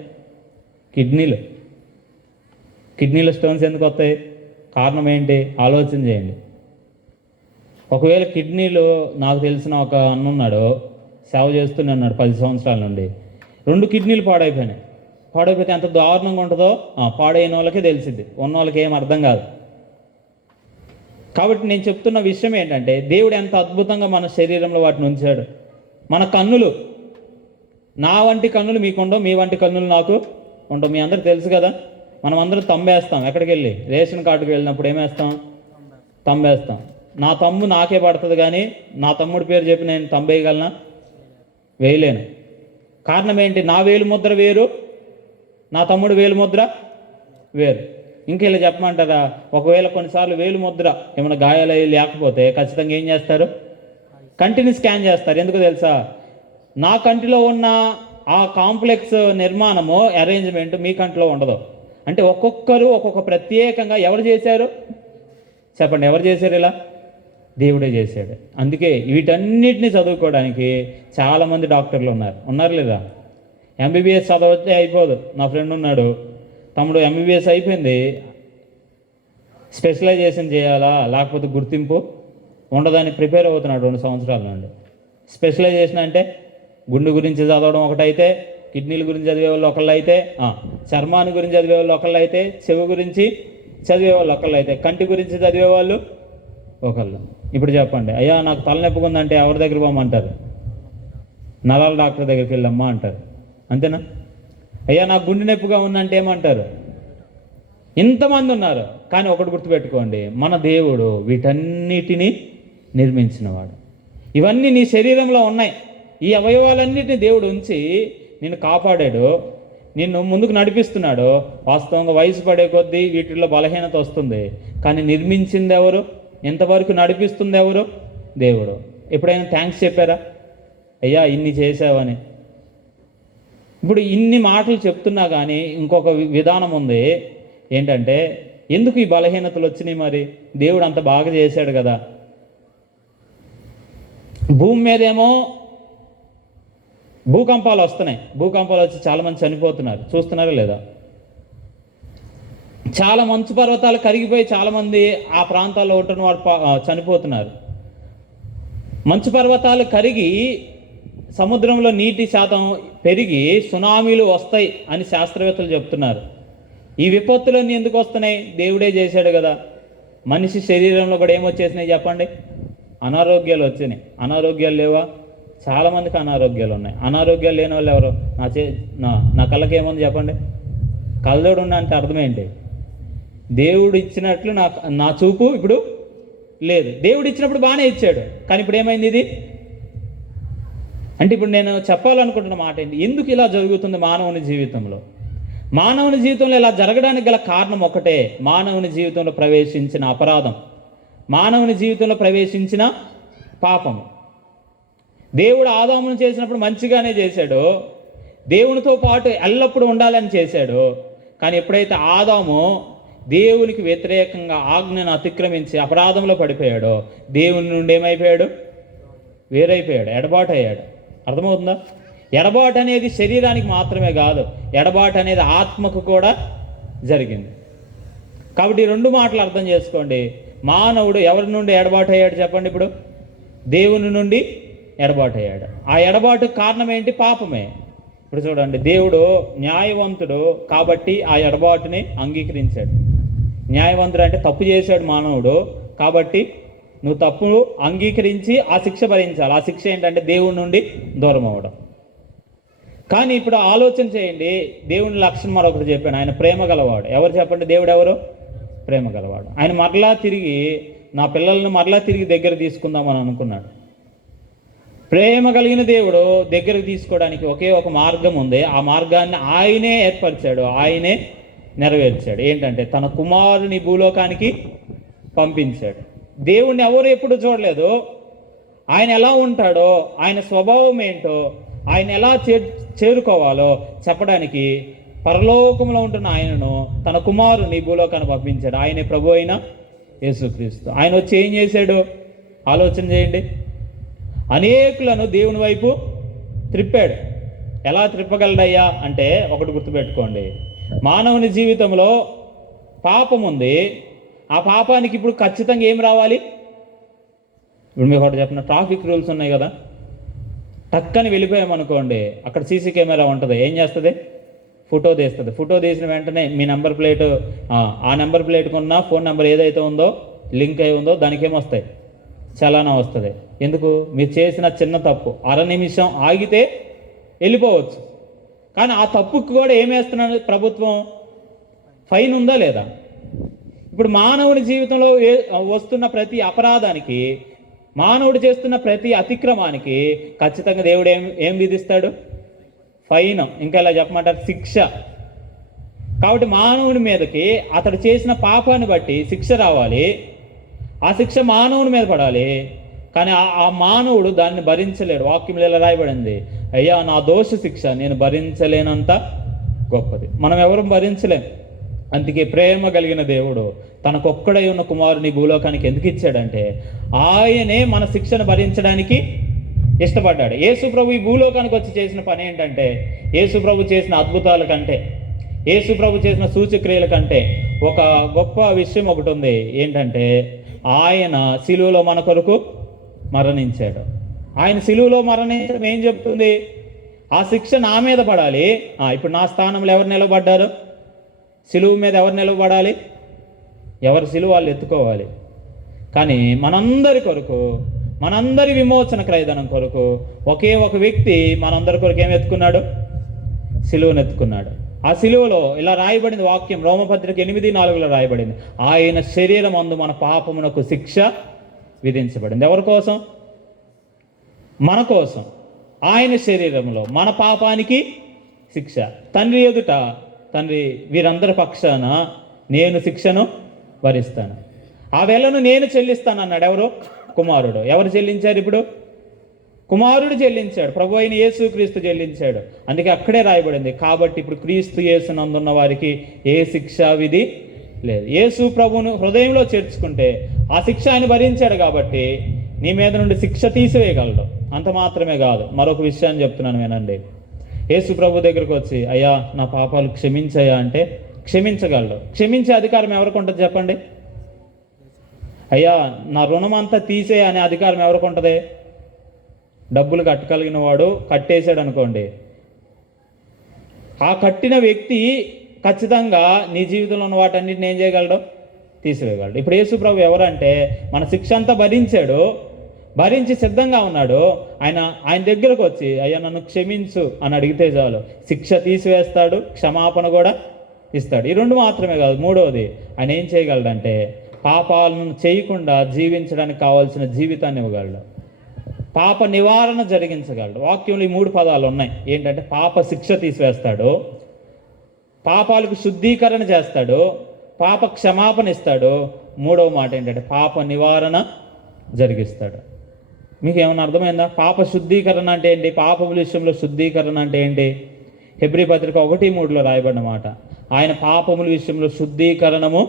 కిడ్నీలు. కిడ్నీలో స్టోన్స్ ఎందుకు వస్తాయి? కారణం ఏంటి? ఆలోచన చేయండి. ఒకవేళ కిడ్నీలు, నాకు తెలిసిన ఒక అన్న ఉన్నాడు, సేవ చేస్తూనే ఉన్నాడు 10 సంవత్సరాల నుండి. 2 కిడ్నీలు పాడైపోయినాయి. పాడైపోతే ఎంత దారుణంగా ఉంటుందో పాడైన వాళ్ళకే తెలిసింది, ఉన్న వాళ్ళకి ఏం అర్థం కాదు. కాబట్టి నేను చెప్తున్న విషయం ఏంటంటే, దేవుడు ఎంత అద్భుతంగా మన శరీరంలో వాటిని ఉంచాడు. మన కన్నులు, నా వంటి కన్నులు మీకుండవు, మీ వంటి కన్నులు నాకు ఉండవు. మీ అందరికి తెలుసు కదా. మనం అందరం తంబేస్తాం. ఎక్కడికి వెళ్ళి రేషన్ కార్డుకి వెళ్ళినప్పుడు ఏమేస్తాం? తంబేస్తాం. నా తమ్ము నాకే పడుతుంది, కానీ నా తమ్ముడి పేరు చెప్పి నేను తంబేయగలనా? వేయలేను. కారణం ఏంటి? నా వేలు ముద్ర వేరు, నా తమ్ముడు వేలు ముద్ర వేరు. ఇంకెళ్ళి చెప్పమంటారా? ఒకవేళ కొన్నిసార్లు వేలు ముద్ర ఏమైనా గాయాలు లేకపోతే ఖచ్చితంగా ఏం చేస్తారు? కంటిని స్కాన్ చేస్తారు. ఎందుకు తెలుసా? నా కంటిలో ఉన్న ఆ కాంప్లెక్స్ నిర్మాణము, అరేంజ్మెంట్ మీ కంటిలో ఉండదు. అంటే ఒక్కొక్కరు ఒక్కొక్క ప్రత్యేకంగా ఎవరు చేశారు చెప్పండి? ఎవరు చేశారు ఇలా? దేవుడే చేశాడు. అందుకే వీటన్నిటిని చదువుకోవడానికి చాలామంది డాక్టర్లు ఉన్నారు లేదా? ఎంబీబీఎస్ చదవతే అయిపోదు. నా ఫ్రెండ్ ఉన్నాడు, తమ్ముడు ఎంబీబీఎస్ అయిపోయింది, స్పెషలైజేషన్ చేయాలా లేకపోతే గుర్తింపు ఉండదని ప్రిపేర్ అవుతున్నాడు 2 సంవత్సరాల నుండి. స్పెషలైజేషన్ అంటే గుండె గురించి చదవడం ఒకటైతే, కిడ్నీల గురించి చదివే వాళ్ళు ఒకళ్ళు అయితే, చర్మాన్ని గురించి చదివే వాళ్ళు ఒకళ్ళు అయితే, చెవి గురించి చదివే వాళ్ళు ఒకళ్ళు అయితే, కంటి గురించి చదివే వాళ్ళు ఒకళ్ళు. ఇప్పుడు చెప్పండి, అయ్యా నాకు తలనొప్పిగా ఉందంటే ఎవరి దగ్గర పోమంటారు? నరాల డాక్టర్ దగ్గరికి వెళ్ళమ్మా అంటారు. అంతేనా? అయ్యా నాకు గుండె నొప్పిగా ఉందంటే ఏమంటారు? ఇంతమంది ఉన్నారు. కానీ ఒకటి గుర్తుపెట్టుకోండి, మన దేవుడు వీటన్నిటినీ నిర్మించినవాడు. ఇవన్నీ నీ శరీరంలో ఉన్నాయి. ఈ అవయవాలన్నిటిని దేవుడు ఉంచి నిన్ను కాపాడాడు, నిన్ను ముందుకు నడిపిస్తున్నాడు. వాస్తవంగా వయసు పడే కొద్దీ వీటిల్లో బలహీనత వస్తుంది, కానీ నిర్మించింది ఎవరు? ఎంతవరకు నడిపిస్తుంది ఎవరు? దేవుడు. ఎప్పుడైనా థ్యాంక్స్ చెప్పారా? అయ్యా ఇన్ని చేసావని. ఇప్పుడు ఇన్ని మాటలు చెప్తున్నా కానీ ఇంకొక విధానం ఉంది. ఏంటంటే, ఎందుకు ఈ బలహీనతలు వచ్చినాయి? మరి దేవుడు అంత బాగా చేశాడు కదా. భూమి మీదేమో భూకంపాలు వస్తున్నాయి. భూకంపాలు వచ్చి చాలామంది చనిపోతున్నారు, చూస్తున్నారా లేదా? చాలా మంచు పర్వతాలు కరిగిపోయి చాలామంది ఆ ప్రాంతాల్లో ఉంటున్న వారు చనిపోతున్నారు. మంచు పర్వతాలు కరిగి సముద్రంలో నీటి శాతం పెరిగి సునామీలు వస్తాయి అని శాస్త్రవేత్తలు చెప్తున్నారు. ఈ విపత్తులన్నీ ఎందుకు వస్తున్నాయి? దేవుడే చేశాడు కదా. మనిషి శరీరంలో కూడా ఏమొచ్చేసినాయి చెప్పండి? అనారోగ్యాలు వచ్చినాయి. అనారోగ్యాలు లేవా? చాలామందికి అనారోగ్యాలు ఉన్నాయి. అనారోగ్యాలు లేని వాళ్ళు ఎవరు? నా కళ్ళకి ఏముంది చెప్పండి? కళ్ళజోడు ఉన్నా అంటే అర్థమేంటి? దేవుడు ఇచ్చినట్లు నా చూపు ఇప్పుడు లేదు. దేవుడు ఇచ్చినప్పుడు బాగానే ఇచ్చాడు, కానీ ఇప్పుడు ఏమైంది ఇది? అంటే ఇప్పుడు నేను చెప్పాలనుకుంటున్న మాట ఏంటి? ఎందుకు ఇలా జరుగుతుంది మానవుని జీవితంలో? మానవుని జీవితంలో ఇలా జరగడానికి గల కారణం ఒకటే, మానవుని జీవితంలో ప్రవేశించిన అపరాధం, మానవుని జీవితంలో ప్రవేశించిన పాపము. దేవుడు ఆదామును చేసినప్పుడు మంచిగానే చేశాడు, దేవునితో పాటు ఎల్లప్పుడూ ఉండాలని చేశాడు. కానీ ఎప్పుడైతే ఆదాము దేవునికి వ్యతిరేకంగా ఆజ్ఞను అతిక్రమించి అపరాధంలో పడిపోయాడో, దేవుని నుండి ఏమైపోయాడు? వేరైపోయాడు, ఎడబాటు అయ్యాడు. అర్థమవుతుందా? ఎడబాటు అనేది శరీరానికి మాత్రమే కాదు, ఎడబాటు అనేది ఆత్మకు కూడా జరిగింది. కాబట్టి ఈ రెండు మాటలు అర్థం చేసుకోండి. మానవుడు ఎవరి నుండి ఎడబాటు అయ్యాడు చెప్పండి? ఇప్పుడు దేవుని నుండి ఎడబాటు అయ్యాడు. ఆ ఎడబాటుకు కారణం ఏంటి? పాపమే. ఇప్పుడు చూడండి, దేవుడు న్యాయవంతుడు కాబట్టి ఆ ఎడబాటుని అంగీకరించాడు. న్యాయవంతుడు అంటే తప్పు చేశాడు మానవుడు, కాబట్టి నువ్వు తప్పు అంగీకరించి ఆ శిక్ష భరించాలి. ఆ శిక్ష ఏంటంటే దేవుడి నుండి దూరం అవ్వడం. కానీ ఇప్పుడు ఆలోచన చేయండి, దేవుని లక్షణం మరొకటి చెప్పాను, ఆయన ప్రేమ గలవాడు. ఎవరు చెప్పండి? దేవుడు ఎవరు? ప్రేమ గలవాడు. ఆయన మరలా తిరిగి నా పిల్లల్ని మరలా తిరిగి దగ్గర తీసుకుందామని అనుకున్నాడు. ప్రేమ కలిగిన దేవుడు దగ్గరకు తీసుకోవడానికి ఒకే ఒక మార్గం ఉంది. ఆ మార్గాన్ని ఆయనే ఏర్పరిచాడు, ఆయనే నెరవేర్చాడు. ఏంటంటే తన కుమారుని భూలోకానికి పంపించాడు. దేవుణ్ణి ఎవరు ఎప్పుడు చూడలేదు. ఆయన ఎలా ఉంటాడో, ఆయన స్వభావం ఏంటో, ఆయన ఎలా చేరుకోవాలో చెప్పడానికి పరలోకంలో ఉంటున్న ఆయనను తన కుమారుని భూలోకాన్ని పంపించాడు. ఆయనే ప్రభు అయిన యేసుక్రీస్తు. ఆయన వచ్చి ఏం చేశాడు? ఆలోచన చేయండి. అనేకులను దేవుని వైపు త్రిప్పాడు. ఎలా త్రిప్పగలడయ్యా అంటే ఒకటి గుర్తుపెట్టుకోండి, మానవుని జీవితంలో పాపం ఉంది. ఆ పాపానికి ఇప్పుడు ఖచ్చితంగా ఏం రావాలి? ఇప్పుడు మీకు ఒకటి చెప్పిన, ట్రాఫిక్ రూల్స్ ఉన్నాయి కదా, టక్కని వెళ్ళిపోయామనుకోండి, అక్కడ సీసీ కెమెరా ఉంటుంది. ఏం చేస్తుంది? ఫోటో తీస్తుంది. ఫోటో తీసిన వెంటనే మీ నెంబర్ ప్లేటు, ఆ నెంబర్ ప్లేట్కి ఉన్న ఫోన్ నెంబర్ ఏదైతే ఉందో, లింక్ అయి ఉందో, దానికి ఏమొస్తాయి? చలానా వస్తుంది. ఎందుకు? మీరు చేసిన చిన్న తప్పు, అర నిమిషం ఆగితే వెళ్ళిపోవచ్చు. కానీ ఆ తప్పుకు కూడా ఏమేస్తున్నారు ప్రభుత్వం? ఫైన్ ఉందా లేదా? ఇప్పుడు మానవుడి జీవితంలో వస్తున్న ప్రతి అపరాధానికి, మానవుడు చేస్తున్న ప్రతి అతిక్రమానికి ఖచ్చితంగా దేవుడు ఏం విధిస్తాడు? ఫైన్. ఇంకా ఇలా చెప్పమంటారు, శిక్ష. కాబట్టి మానవుని మీదకి అతడు చేసిన పాపాన్ని బట్టి శిక్ష రావాలి. ఆ శిక్ష మానవుని మీద పడాలి. కానీ ఆ మానవుడు దాన్ని భరించలేడు. వాక్యంలో ఇలా రాయబడింది, అయ్యా నా దోష శిక్ష నేను భరించలేనంత గొప్పది. మనం ఎవరు భరించలేం. అందుకే ప్రేమ కలిగిన దేవుడు తనకొక్కడై ఉన్న కుమారుని భూలోకానికి ఎందుకు ఇచ్చాడంటే, ఆయనే మన శిక్షను భరించడానికి ఇష్టపడ్డాడు. యేసు ప్రభు ఈ భూలోకానికి వచ్చి చేసిన పని ఏంటంటే, యేసు ప్రభు చేసిన అద్భుతాల కంటే, యేసు ప్రభు చేసిన సూచక్రియల కంటే ఒక గొప్ప విషయం ఒకటి ఉంది. ఏంటంటే, ఆయన శిలువలో మన కొరకు మరణించాడు. ఆయన శిలువలో మరణించడం ఏం చెప్తుంది? ఆ శిక్ష నా మీద పడాలి. ఇప్పుడు నా స్థానంలో ఎవరు నిలబడ్డారు? శిలువ మీద ఎవరు నిలబడాలి? ఎవరి శిలువ వాళ్ళు ఎత్తుకోవాలి. కానీ మనందరి కొరకు, మనందరి విమోచన క్రయధనం కొరకు ఒకే ఒక వ్యక్తి మనందరి కొరకు ఏం ఎత్తుకున్నాడు? శిలువను ఎత్తుకున్నాడు. ఆ శిలువలో ఇలా రాయబడింది వాక్యం, రోమపత్రిక 8:4 రాయబడింది, ఆయన శరీరం అందు మన పాపమునకు శిక్ష విధించబడింది. ఎవరి కోసం? మన కోసం. ఆయన శరీరంలో మన పాపానికి శిక్ష. తండ్రి ఎదుట, తండ్రి వీరందరి పక్షాన నేను శిక్షను భరిస్తాను, ఆ వేళను నేను చెల్లిస్తాను అన్నాడు. ఎవరు? కుమారుడు. ఎవరు చెల్లించారు? ఇప్పుడు కుమారుడు చెల్లించాడు. ప్రభు అయిన యేసుక్రీస్తు చెల్లించాడు. అందుకే అక్కడే రాయబడింది, కాబట్టి ఇప్పుడు క్రీస్తు యేసునందున్న వారికి ఏ శిక్షా విధి లేదు. యేసు ప్రభువును హృదయంలో చేర్చుకుంటే ఆ శిక్ష ఆయన భరించాడు కాబట్టి నీ మీద నుండి శిక్ష తీసివేయగలడు. అంత మాత్రమే కాదు, మరొక విషయాన్ని చెప్తున్నాను వినండి. యేసు ప్రభు దగ్గరకు వచ్చి, అయ్యా నా పాపాలు క్షమించయ్యా అంటే క్షమించగలడు. క్షమించే అధికారం ఎవరికి ఉంటుంది చెప్పండి? అయ్యా నా రుణం అంతా తీసే అనే అధికారం ఎవరికి ఉంటుంది? డబ్బులు కట్టగలిగిన వాడు కట్టేశాడు అనుకోండి, ఆ కట్టిన వ్యక్తి ఖచ్చితంగా నీ జీవితంలో ఉన్న వాటన్నిటిని ఏం చేయగలడు? తీసివేయగలడు. ఇప్పుడు యేసు ప్రభు ఎవరంటే మన శిక్ష అంతా భరించాడు, భరించి సిద్ధంగా ఉన్నాడు. ఆయన దగ్గరకు వచ్చి అయ్యా నన్ను క్షమించు అని అడిగితే చాలు, శిక్ష తీసివేస్తాడు, క్షమాపణ కూడా ఇస్తాడు. ఈ రెండు మాత్రమే కాదు, మూడవది ఆయన ఏం చేయగలడంటే పాపాలను చేయకుండా జీవించడానికి కావాల్సిన జీవితాన్ని ఇవ్వగలడు, పాప నివారణ జరిగించగలడు. వాక్యంలో ఈ 3 పదాలు ఉన్నాయి. ఏంటంటే పాప శిక్ష తీసివేస్తాడు, పాపాలకు శుద్ధీకరణ చేస్తాడు, పాప క్షమాపణ ఇస్తాడు, మూడవ మాట ఏంటంటే పాప నివారణ జరిగిస్తాడు. మీకు ఏమైనా అర్థమైందా? పాప శుద్ధీకరణ అంటే ఏంటి? పాపముల విషయంలో శుద్ధీకరణ అంటే ఏంటి? హెబ్రీ పత్రిక 1:3 రాయబడిన మాట. ఆయన పాపముల విషయంలో శుద్ధీకరణము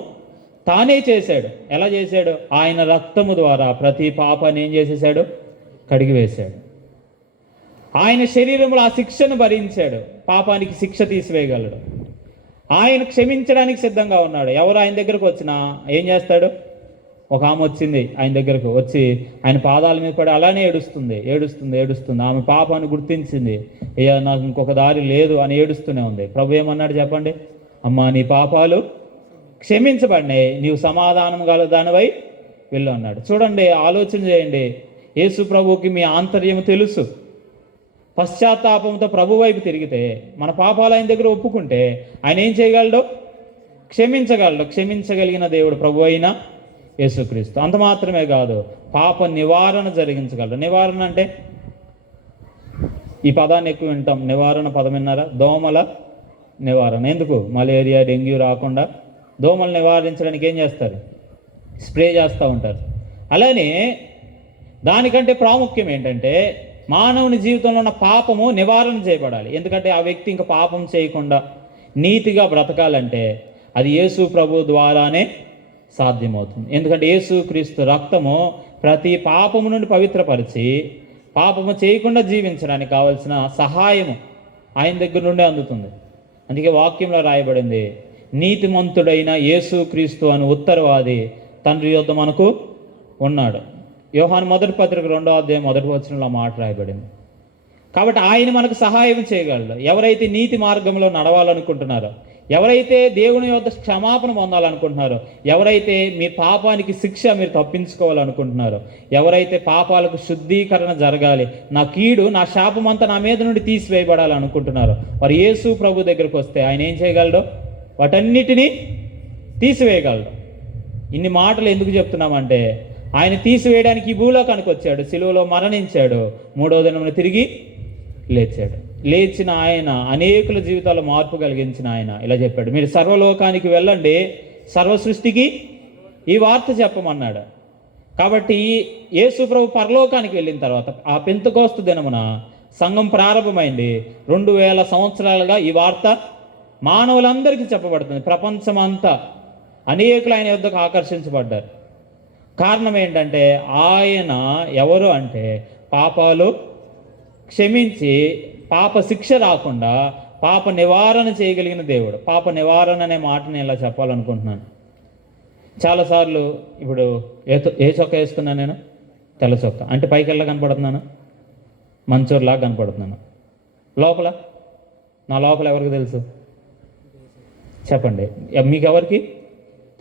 తానే చేశాడు. ఎలా చేశాడు? ఆయన రక్తము ద్వారా ప్రతి పాపాన్ని ఏం చేసేసాడు? కడిగివేశాడు. ఆయన శరీరంలో ఆ శిక్షను భరించాడు, పాపానికి శిక్ష తీసివేయగలడు. ఆయన క్షమించడానికి సిద్ధంగా ఉన్నాడు. ఎవరు ఆయన దగ్గరకు వచ్చినా ఏం చేస్తాడు? ఒక ఆమె వచ్చింది ఆయన దగ్గరకు, వచ్చి ఆయన పాదాల మీద పడి అలానే ఏడుస్తుంది. ఆమె పాపాన్ని గుర్తించింది. అయ్యా నాకు ఇంకొక దారి లేదు అని ఏడుస్తూనే ఉంది. ప్రభు ఏమన్నాడు చెప్పండి? అమ్మా నీ పాపాలు క్షమించబడినాయి, నీవు సమాధానం గల దానివై వెళ్ళు అన్నాడు. చూడండి, ఆలోచన చేయండి. యేసు ప్రభువుకి మీ ఆంతర్యం తెలుసు. పశ్చాత్తాపంతో ప్రభు వైపు తిరిగితే, మన పాపాలు ఆయన దగ్గర ఒప్పుకుంటే ఆయన ఏం చేయగలడు? క్షమించగలడు. క్షమించగలిగిన దేవుడు ప్రభు అయిన యేసుక్రీస్తు. అంత మాత్రమే కాదు, పాప నివారణ జరిగించగలడు. నివారణ అంటే ఈ పదాన్ని ఎక్కువ వింటాం. నివారణ పదం విన్నారా? దోమల నివారణ. ఎందుకు? మలేరియా, డెంగ్యూ రాకుండా దోమలు నివారించడానికి ఏం చేస్తారు? స్ప్రే చేస్తూ ఉంటారు. అలానే దానికంటే ప్రాముఖ్యం ఏంటంటే మానవుని జీవితంలో ఉన్న పాపము నివారణ చేయబడాలి. ఎందుకంటే ఆ వ్యక్తి ఇంకా పాపం చేయకుండా నీతిగా బ్రతకాలంటే అది యేసు ప్రభు ద్వారానే సాధ్యమవుతుంది. ఎందుకంటే యేసు క్రీస్తు రక్తము ప్రతి పాపము నుండి పవిత్రపరిచి పాపము చేయకుండా జీవించడానికి కావలసిన సహాయము ఆయన దగ్గర నుండి అందుతుంది. అందుకే వాక్యంలో రాయబడింది, నీతిమంతుడైన యేసు క్రీస్తు అని ఉత్తరవాది తండ్రి యొద్ద మనకు ఉన్నాడు. యోహాను 1 పత్రిక 2వ అధ్యాయం 1వ వచనంలో మాట రాయబడింది. కాబట్టి ఆయన మనకు సహాయం చేయగలడు. ఎవరైతే నీతి మార్గంలో నడవాలనుకుంటున్నారో, ఎవరైతే దేవుని యొద్ద క్షమాపణ పొందాలనుకుంటున్నారో, ఎవరైతే మీ పాపానికి శిక్ష మీరు తప్పించుకోవాలనుకుంటున్నారో, ఎవరైతే పాపాలకు శుద్ధీకరణ జరగాలి, నా కీడు నా శాపం అంతా నా మీద నుండి తీసివేయబడాలనుకుంటున్నారో, వారు యేసు ప్రభు దగ్గరకు వస్తే ఆయన ఏం చేయగలడు? వాటన్నిటినీ తీసివేయగలడు. ఇన్ని మాటలు ఎందుకు చెప్తున్నామంటే ఆయన తీసివేయడానికి ఈ భూలోకానికి వచ్చాడు, సిలువలో మరణించాడు, 3వ దినమున తిరిగి లేచాడు. లేచిన ఆయన అనేకుల జీవితాల్లో మార్పు కలిగించిన ఆయన ఇలా చెప్పాడు, మీరు సర్వలోకానికి వెళ్ళండి, సర్వ సృష్టికి ఈ వార్త చెప్పమన్నాడు. కాబట్టి యేసు ప్రభు పరలోకానికి వెళ్ళిన తర్వాత ఆ పెంతెకోస్తు దినమున సంఘం ప్రారంభమైంది. 2000 సంవత్సరాలుగా ఈ వార్త మానవులందరికీ చెప్పబడుతుంది. ప్రపంచమంతా అనేకులు ఆయన యొద్దకు ఆకర్షించబడ్డారు. కారణం ఏంటంటే ఆయన ఎవరు అంటే పాపాలు క్షమించి పాప శిక్ష రాకుండా పాప నివారణ చేయగలిగిన దేవుడు. పాప నివారణ అనే మాటని ఇలా చెప్పాలనుకుంటున్నాను. చాలాసార్లు ఇప్పుడు ఏ చొక్కా వేసుకున్నాను నేను? తెల్ల చొక్కా. అంటే పైకి వెళ్ళా కనపడుతున్నాను, మంచూర్లాగా కనపడుతున్నాను. లోపల నా లోపల ఎవరికి తెలుసు చెప్పండి? మీకెవరికి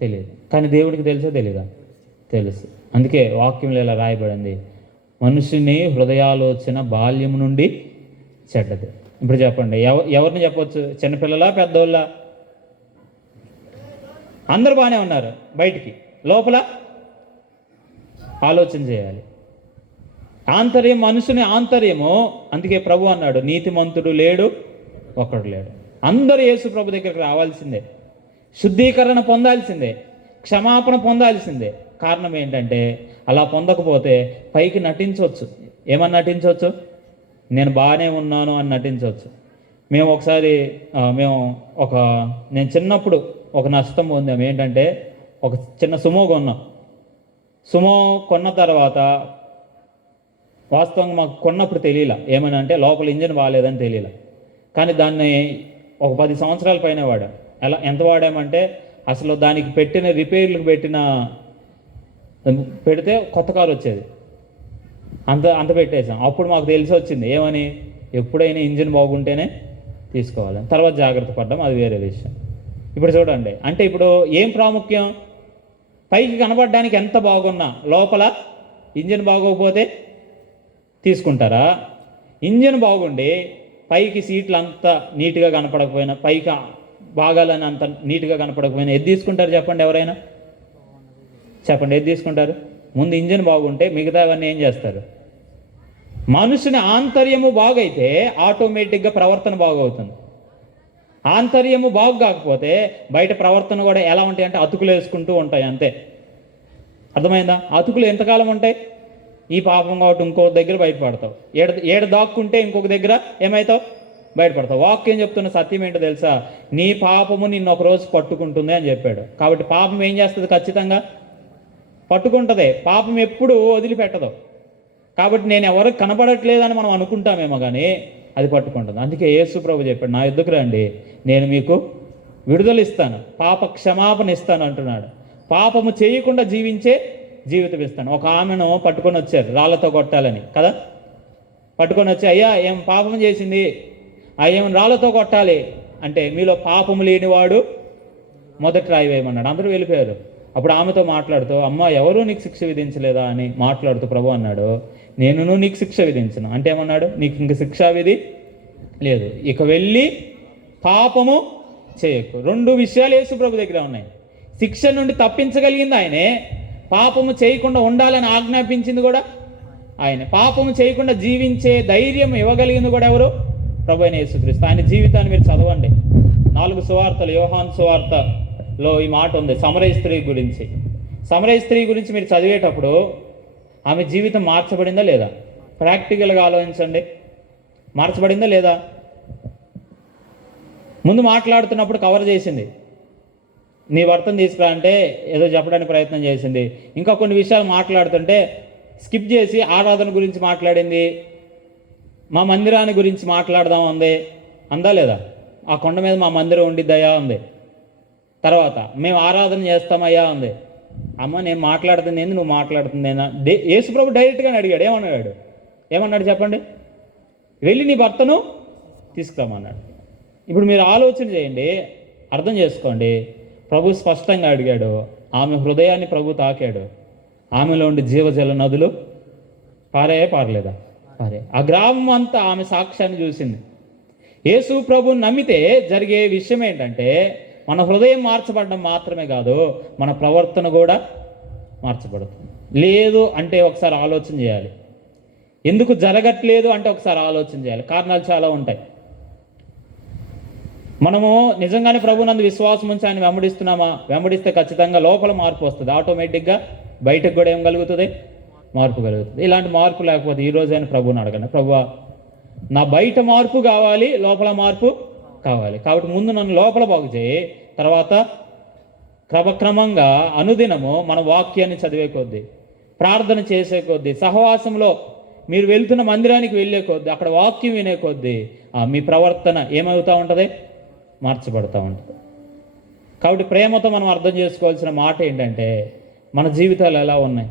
తెలియదు, కానీ దేవుడికి తెలుసో తెలీదా? తెలుసు. అందుకే వాక్యంలో ఇలా రాయబడింది, మనుషుని హృదయాలోచన బాల్యం నుండి చెడ్డది. ఇప్పుడు చెప్పండి, ఎవరిని చెప్పవచ్చు? చిన్నపిల్లలా, పెద్దోళ్ళ? అందరూ బాగానే ఉన్నారు, బయటికి లోపల ఆలోచన చేయాలి. ఆంతర్యం, మనుషుని ఆంతర్యము. అందుకే ప్రభు అన్నాడు, నీతిమంతుడు లేడు, ఒక్కడు లేడు. అందరూ యేసు ప్రభు దగ్గరికి రావాల్సిందే, శుద్ధీకరణ పొందాల్సిందే, క్షమాపణ పొందాల్సిందే. కారణం ఏంటంటే అలా పొందకపోతే పైకి నటించవచ్చు. ఏమని నటించవచ్చు? నేను బాగానే ఉన్నాను అని నటించవచ్చు. నేను చిన్నప్పుడు ఒక నష్టం పొందాం. ఏంటంటే ఒక చిన్న సుమో కొన్నాం. సుమో కొన్న తర్వాత వాస్తవంగా మాకు కొన్నప్పుడు తెలియలా, ఏమని అంటే లోపల ఇంజిన్ బాగాలేదని తెలియలా. కానీ దాన్ని ఒక 10 సంవత్సరాల పైన వాడాం. ఎంత వాడామంటే అసలు దానికి పెట్టిన రిపేర్లకు పెడితే కొత్త కారు వచ్చేది, అంత పెట్టేసాం. అప్పుడు మాకు తెలిసి వచ్చింది ఏమని, ఎప్పుడైనా ఇంజిన్ బాగుంటేనే తీసుకోవాలని. తర్వాత జాగ్రత్త పడ్డాం, అది వేరే విషయం. ఇప్పుడు చూడండి, అంటే ఇప్పుడు ఏం ప్రాముఖ్యం? పైకి కనబడడానికి ఎంత బాగున్నా లోపల ఇంజిన్ బాగోకపోతే తీసుకుంటారా? ఇంజిన్ బాగుండి పైకి సీట్లు అంత నీట్గా కనపడకపోయినా, పైకి భాగాలని అంత నీట్గా కనపడకపోయినా ఏది తీసుకుంటారు చెప్పండి? ఎవరైనా చెప్పండి, ఏది తీసుకుంటారు? ముందు ఇంజిన్ బాగుంటే మిగతావన్నీ ఏం చేస్తారు? మనుషుని ఆంతర్యము బాగైతే ఆటోమేటిక్గా ప్రవర్తన బాగవుతుంది. ఆంతర్యము బాగు కాకపోతే బయట ప్రవర్తన కూడా ఎలా ఉంటాయి అంటే అతుకులు వేసుకుంటూ ఉంటాయి, అంతే. అర్థమైందా? అతుకులు ఎంతకాలం ఉంటాయి? ఈ పాపం కాబట్టి ఇంకో దగ్గర బయటపడతావు, ఏడ దాక్కుంటే ఇంకొక దగ్గర ఏమవుతావు? బయటపడతావు. వాక్యం చెప్తున్న సత్యం ఏంటో తెలుసా? నీ పాపము నిన్ను ఒకరోజు పట్టుకుంటుంది అని చెప్పాడు. కాబట్టి పాపం ఏం చేస్తుంది? ఖచ్చితంగా పట్టుకుంటుంది. పాపం ఎప్పుడు వదిలిపెట్టదు. కాబట్టి నేను ఎవరికి కనబడట్లేదని మనం అనుకుంటామేమో, కానీ అది పట్టుకుంటుంది. అందుకే యేసు ప్రభు చెప్పాడు, నా ఎద్దుకు రండి, నేను మీకు విడుదల ఇస్తాను, పాప క్షమాపణ ఇస్తాను అంటున్నాడు. పాపము చేయకుండా జీవించే జీవితం ఇస్తాను. ఒక ఆమెను పట్టుకొని వచ్చారు రాళ్ళతో కొట్టాలని కదా. పట్టుకొని వచ్చి, అయ్యా ఏం పాపం చేసింది, ఏం రాళ్ళతో కొట్టాలి అంటే, మీలో పాపము లేనివాడు మొదటి రాయి వేయమన్నాడు. అందరూ వెళ్ళిపోయారు. అప్పుడు ఆమెతో మాట్లాడుతూ, అమ్మ ఎవరూ నీకు శిక్ష విధించలేదా అని మాట్లాడుతూ ప్రభు అన్నాడు, నేను నీకు శిక్ష విధించను. అంటే ఏమన్నాడు? నీకు ఇంక శిక్షా విధి లేదు, ఇక వెళ్ళి పాపము చేయకు. రెండు విషయాలు యేసు ప్రభు దగ్గర ఉన్నాయి. శిక్ష నుండి తప్పించగలిగింది ఆయనే, పాపము చేయకుండా ఉండాలని ఆజ్ఞాపించింది కూడా ఆయన. పాపము చేయకుండా జీవించే ధైర్యం ఇవ్వగలిగింది కూడా ఎవరు? ప్రభు అయిన యేసుక్రీస్తు. ఆయన జీవితాన్ని మీరు చదవండి. 4 సువార్తలు, యోహాను సువార్తలో ఈ మాట ఉంది సమరయ స్త్రీ గురించి. సమరయ స్త్రీ గురించి మీరు చదివేటప్పుడు ఆమె జీవితం మార్చబడిందా లేదా? ప్రాక్టికల్గా ఆలోచించండి, మార్చబడిందా లేదా? ముందు మాట్లాడుతున్నప్పుడు కవర్ చేసింది, నీ భర్తను తీసుకురా అంటే ఏదో చెప్పడానికి ప్రయత్నం చేసింది. ఇంకా కొన్ని విషయాలు మాట్లాడుతుంటే స్కిప్ చేసి ఆరాధన గురించి మాట్లాడింది, మా మందిరాన్ని గురించి మాట్లాడదాం ఉంది, అందా లేదా? ఆ కొండ మీద మా మందిరం ఉండిద్దయా ఉంది. తర్వాత మేము ఆరాధన చేస్తామయ్యా ఉంది. అమ్మ నేను మాట్లాడుతుంది ఏంది, నువ్వు మాట్లాడుతుందేనా? యేసుప్రభు డైరెక్ట్గానే అడిగాడు. ఏమన్నాడు చెప్పండి? వెళ్ళి నీ భర్తను తీసుకురామన్నాడు. ఇప్పుడు మీరు ఆలోచన చేయండి, అర్థం చేసుకోండి. ప్రభు స్పష్టంగా అడిగాడు, ఆమె హృదయాన్ని ప్రభు తాకాడు. ఆమెలో ఉండి జీవజల నదులు పారలేదా? పారే. ఆ గ్రామం అంతా ఆమె సాక్ష్యాన్ని చూసింది. యేసు ప్రభుని నమ్మితే జరిగే విషయం ఏంటంటే, మన హృదయం మార్చబడడం మాత్రమే కాదు, మన ప్రవర్తన కూడా మార్చబడుతుంది. లేదు అంటే ఒకసారి ఆలోచన చేయాలి. ఎందుకు జరగట్లేదు అంటే ఒకసారి ఆలోచన చేయాలి. కారణాలు చాలా ఉంటాయి. మనము నిజంగానే ప్రభునందు విశ్వాసం ఉంచి ఆయన వెంబడిస్తున్నామా? వెంబడిస్తే ఖచ్చితంగా లోపల మార్పు వస్తుంది. ఆటోమేటిక్గా బయటకు కూడా ఏం కలుగుతుంది? మార్పు కలుగుతుంది. ఇలాంటి మార్పు లేకపోతే ఈ రోజైనా ప్రభువుని అడగండి, ప్రభువా నా బయట మార్పు కావాలి, లోపల మార్పు కావాలి. కాబట్టి ముందు నన్ను లోపల బాగు చేయి, తర్వాత క్రమక్రమంగా అనుదినము మన వాక్యాన్ని చదివే కొద్దీ, ప్రార్థన చేసే కొద్దీ, సహవాసంలో మీరు వెళ్తున్న మందిరానికి వెళ్ళే కొద్దీ, అక్కడ వాక్యం వినే కొద్దీ మీ ప్రవర్తన ఏమవుతూ ఉంటుంది? మార్చబడుతూ ఉంటుంది. కాబట్టి ప్రేమతో మనం అర్థం చేసుకోవాల్సిన మాట ఏంటంటే, మన జీవితాలు ఎలా ఉన్నాయి?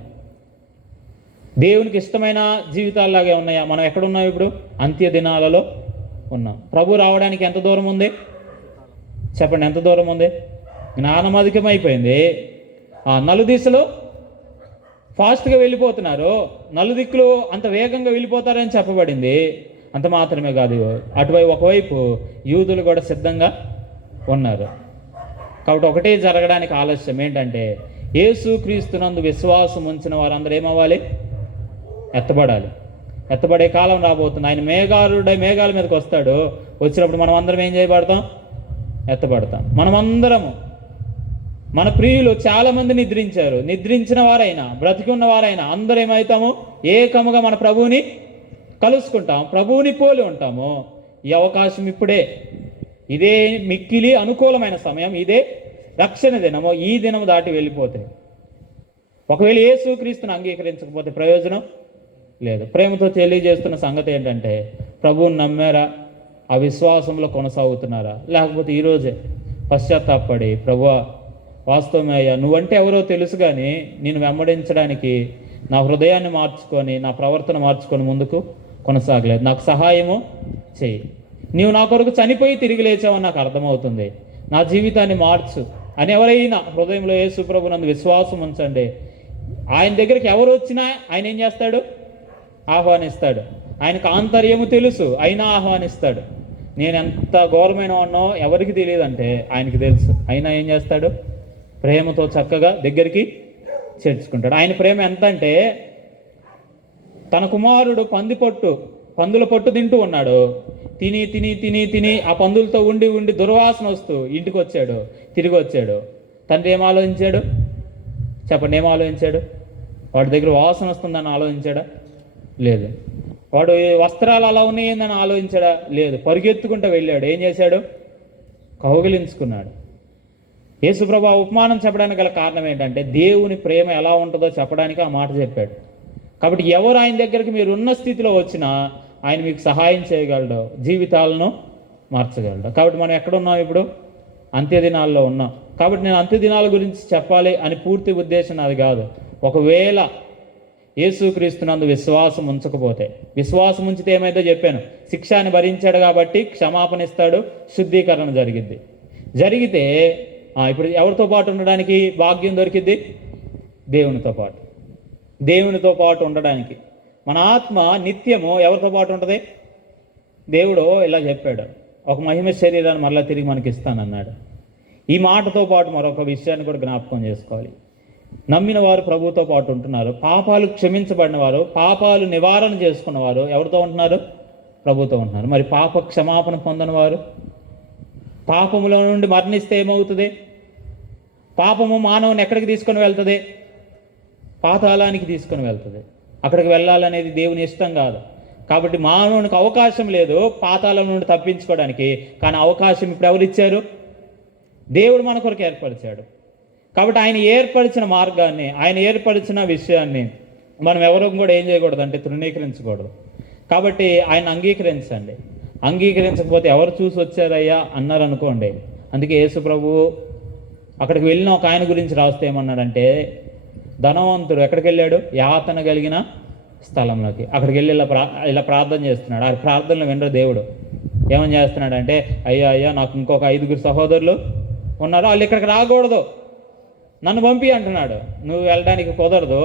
దేవునికి ఇష్టమైన జీవితాల్లాగే ఉన్నాయా? మనం ఎక్కడున్నాం ఇప్పుడు? అంత్య దినాలలో ఉన్నాం. ప్రభు రావడానికి ఎంత దూరం ఉంది చెప్పండి? ఎంత దూరం ఉంది? జ్ఞానం అధికమైపోయింది. నలుదిశలు ఫాస్ట్గా వెళ్ళిపోతున్నారు. నలుదిక్కులు అంత వేగంగా వెళ్ళిపోతారని చెప్పబడింది. అంత మాత్రమే కాదు, అటువైపు ఒకవైపు యూదులు కూడా సిద్ధంగా ఉన్నారు. కాబట్టి ఒకటే జరగడానికి ఆలస్యం ఏంటంటే, యేసుక్రీస్తునందు విశ్వాసం ఉంచిన వారందరూ ఏమవ్వాలి? ఎత్తబడాలి. ఎత్తబడే కాలం రాబోతుంది. ఆయన మేఘాల మీదకి వస్తాడు. వచ్చినప్పుడు మనం అందరం ఏం చేయబడతాం? ఎత్తబడతాం. మనమందరము, మన ప్రియులు చాలామంది నిద్రించారు. నిద్రించిన వారైనా బ్రతికి ఉన్న వారైనా అందరూ ఏమవుతాము? ఏకముగా మన ప్రభువుని కలుసుకుంటాం, ప్రభువుని పోలి ఉంటాము. ఈ అవకాశం ఇప్పుడే, ఇదే మిక్కిలి అనుకూలమైన సమయం, ఇదే రక్షణ దినము. ఈ దినం దాటి వెళ్ళిపోతే ఒకవేళ యేసుక్రీస్తుని అంగీకరించకపోతే ప్రయోజనం లేదు. ప్రేమతో తెలియజేస్తున్న సంగతి ఏంటంటే, ప్రభువుని నమ్మారా? ఆ విశ్వాసంలో కొనసాగుతున్నారా? లేకపోతే ఈరోజే పశ్చాత్తాపడి, ప్రభువా వాస్తవమే అయ్యా, నువ్వంటే ఎవరో తెలుసు, కానీ నేను వెంబడించడానికి నా హృదయాన్ని మార్చుకొని, నా ప్రవర్తన మార్చుకొని ముందుకు కొనసాగలేదు, నాకు సహాయము చెయ్యి. నీవు నా కొరకు చనిపోయి తిరిగి లేచావని నాకు అర్థమవుతుంది, నా జీవితాన్ని మార్చు అని ఎవరైనా హృదయంలో యేసు ప్రభునందు విశ్వాసం ఉంచండి. ఆయన దగ్గరికి ఎవరు వచ్చినా ఆయన ఏం చేస్తాడు? ఆహ్వానిస్తాడు. ఆయనకు ఆంతర్యము తెలుసు, అయినా ఆహ్వానిస్తాడు. నేను ఎంత ఘోరమైన వాడినో ఎవరికి తెలియదంటే ఆయనకి తెలుసు, అయినా ఏం చేస్తాడు? ప్రేమతో చక్కగా దగ్గరికి చేర్చుకుంటాడు. ఆయన ప్రేమ ఎంత అంటే, తన కుమారుడు పందుల పొట్టు తింటూ ఉన్నాడు. తిని తిని తిని తిని ఆ పందులతో ఉండి ఉండి దుర్వాసన వస్తూ ఇంటికి వచ్చాడు, తిరిగి వచ్చాడు. తండ్రి ఏం ఆలోచించాడు? చెప్పండి, ఏం ఆలోచించాడు? వాడి దగ్గర వాసన వస్తుందని ఆలోచించాడా? లేదు. వాడు వస్త్రాలు అలా ఉన్నాయేందని ఆలోచించాడా? లేదు. పరుగెత్తుకుంటూ వెళ్ళాడు. ఏం చేశాడు? కౌగిలించుకున్నాడు. యేసుప్రభు ఆ ఉపమానం చెప్పడానికి గల కారణం ఏంటంటే, దేవుని ప్రేమ ఎలా ఉంటుందో చెప్పడానికి ఆ మాట చెప్పాడు. కాబట్టి ఎవరు ఆయన దగ్గరికి మీరు ఉన్న స్థితిలో వచ్చినా ఆయన మీకు సహాయం చేయగలడు, జీవితాలను మార్చగలడు. కాబట్టి మనం ఎక్కడున్నాం ఇప్పుడు? అంత్యదినాల్లో ఉన్నాం. కాబట్టి నేను అంత్యదినాల గురించి చెప్పాలి అని పూర్తి ఉద్దేశం అది కాదు. ఒకవేళ యేసుక్రీస్తునందు విశ్వాసం ఉంచకపోతే, విశ్వాసం ఉంచితే ఏమైందో చెప్పాను. శిక్షాన్ని భరించాడు కాబట్టి క్షమాపణ ఇస్తాడు, శుద్ధీకరణ జరిగితే ఇప్పుడు ఎవరితో పాటు ఉండడానికి భాగ్యం దొరికిద్ది? దేవునితో పాటు ఉండడానికి. మన ఆత్మ నిత్యము ఎవరితో పాటు ఉంటుంది? దేవుడు ఇలా చెప్పాడు, ఒక మహిమ శరీరాన్ని మరలా తిరిగి మనకి ఇస్తానన్నాడు. ఈ మాటతో పాటు మరొక విషయాన్ని కూడా జ్ఞాపకం చేసుకోవాలి. నమ్మిన వారు ప్రభువుతో పాటు ఉంటున్నారు. పాపాలు క్షమించబడిన వారు, పాపాలు నివారణ చేసుకున్నవారు ఎవరితో ఉంటున్నారు? ప్రభువుతో ఉంటున్నారు. మరి పాప క్షమాపణ పొందని వారు, పాపములో నుండి మరణిస్తే ఏమవుతుంది? పాపము మానవుని ఎక్కడికి తీసుకొని వెళ్తుంది? పాతాళానికి తీసుకొని వెళ్తుంది. అక్కడికి వెళ్ళాలనేది దేవుని ఇష్టం కాదు. కాబట్టి మానవునికి అవకాశం లేదు పాతాళం నుండి తప్పించుకోవడానికి. కానీ అవకాశం ఇప్పుడు ఎవరు ఇచ్చారు? దేవుడు మన కొరకు ఏర్పరిచాడు. కాబట్టి ఆయన ఏర్పరిచిన మార్గాన్ని, ఆయన ఏర్పరిచిన విషయాన్ని మనం ఎవరు కూడా ఏం చేయకూడదు అంటే తృణీకరించకూడదు. కాబట్టి ఆయన అంగీకరించండి. అంగీకరించకపోతే ఎవరు చూసి వచ్చారయ్యా అన్నారు అనుకోండి. అందుకే యేసు ప్రభువు అక్కడికి వెళ్ళిన ఒక ఆయన గురించి రాస్తే ఏమన్నాడంటే, ధనవంతుడు ఎక్కడికి వెళ్ళాడు? యాతన కలిగిన స్థలంలోకి. అక్కడికి వెళ్ళి ఇలా ప్రార్థన చేస్తున్నాడు. ఆ ప్రార్థనలు వినరు దేవుడు. ఏమని చేస్తున్నాడంటే, అయ్యా నాకు ఇంకొక 5 సహోదరులు ఉన్నారు, వాళ్ళు ఇక్కడికి రాకూడదు, నన్ను పంపి అంటున్నాడు. నువ్వు వెళ్ళడానికి కుదరదు.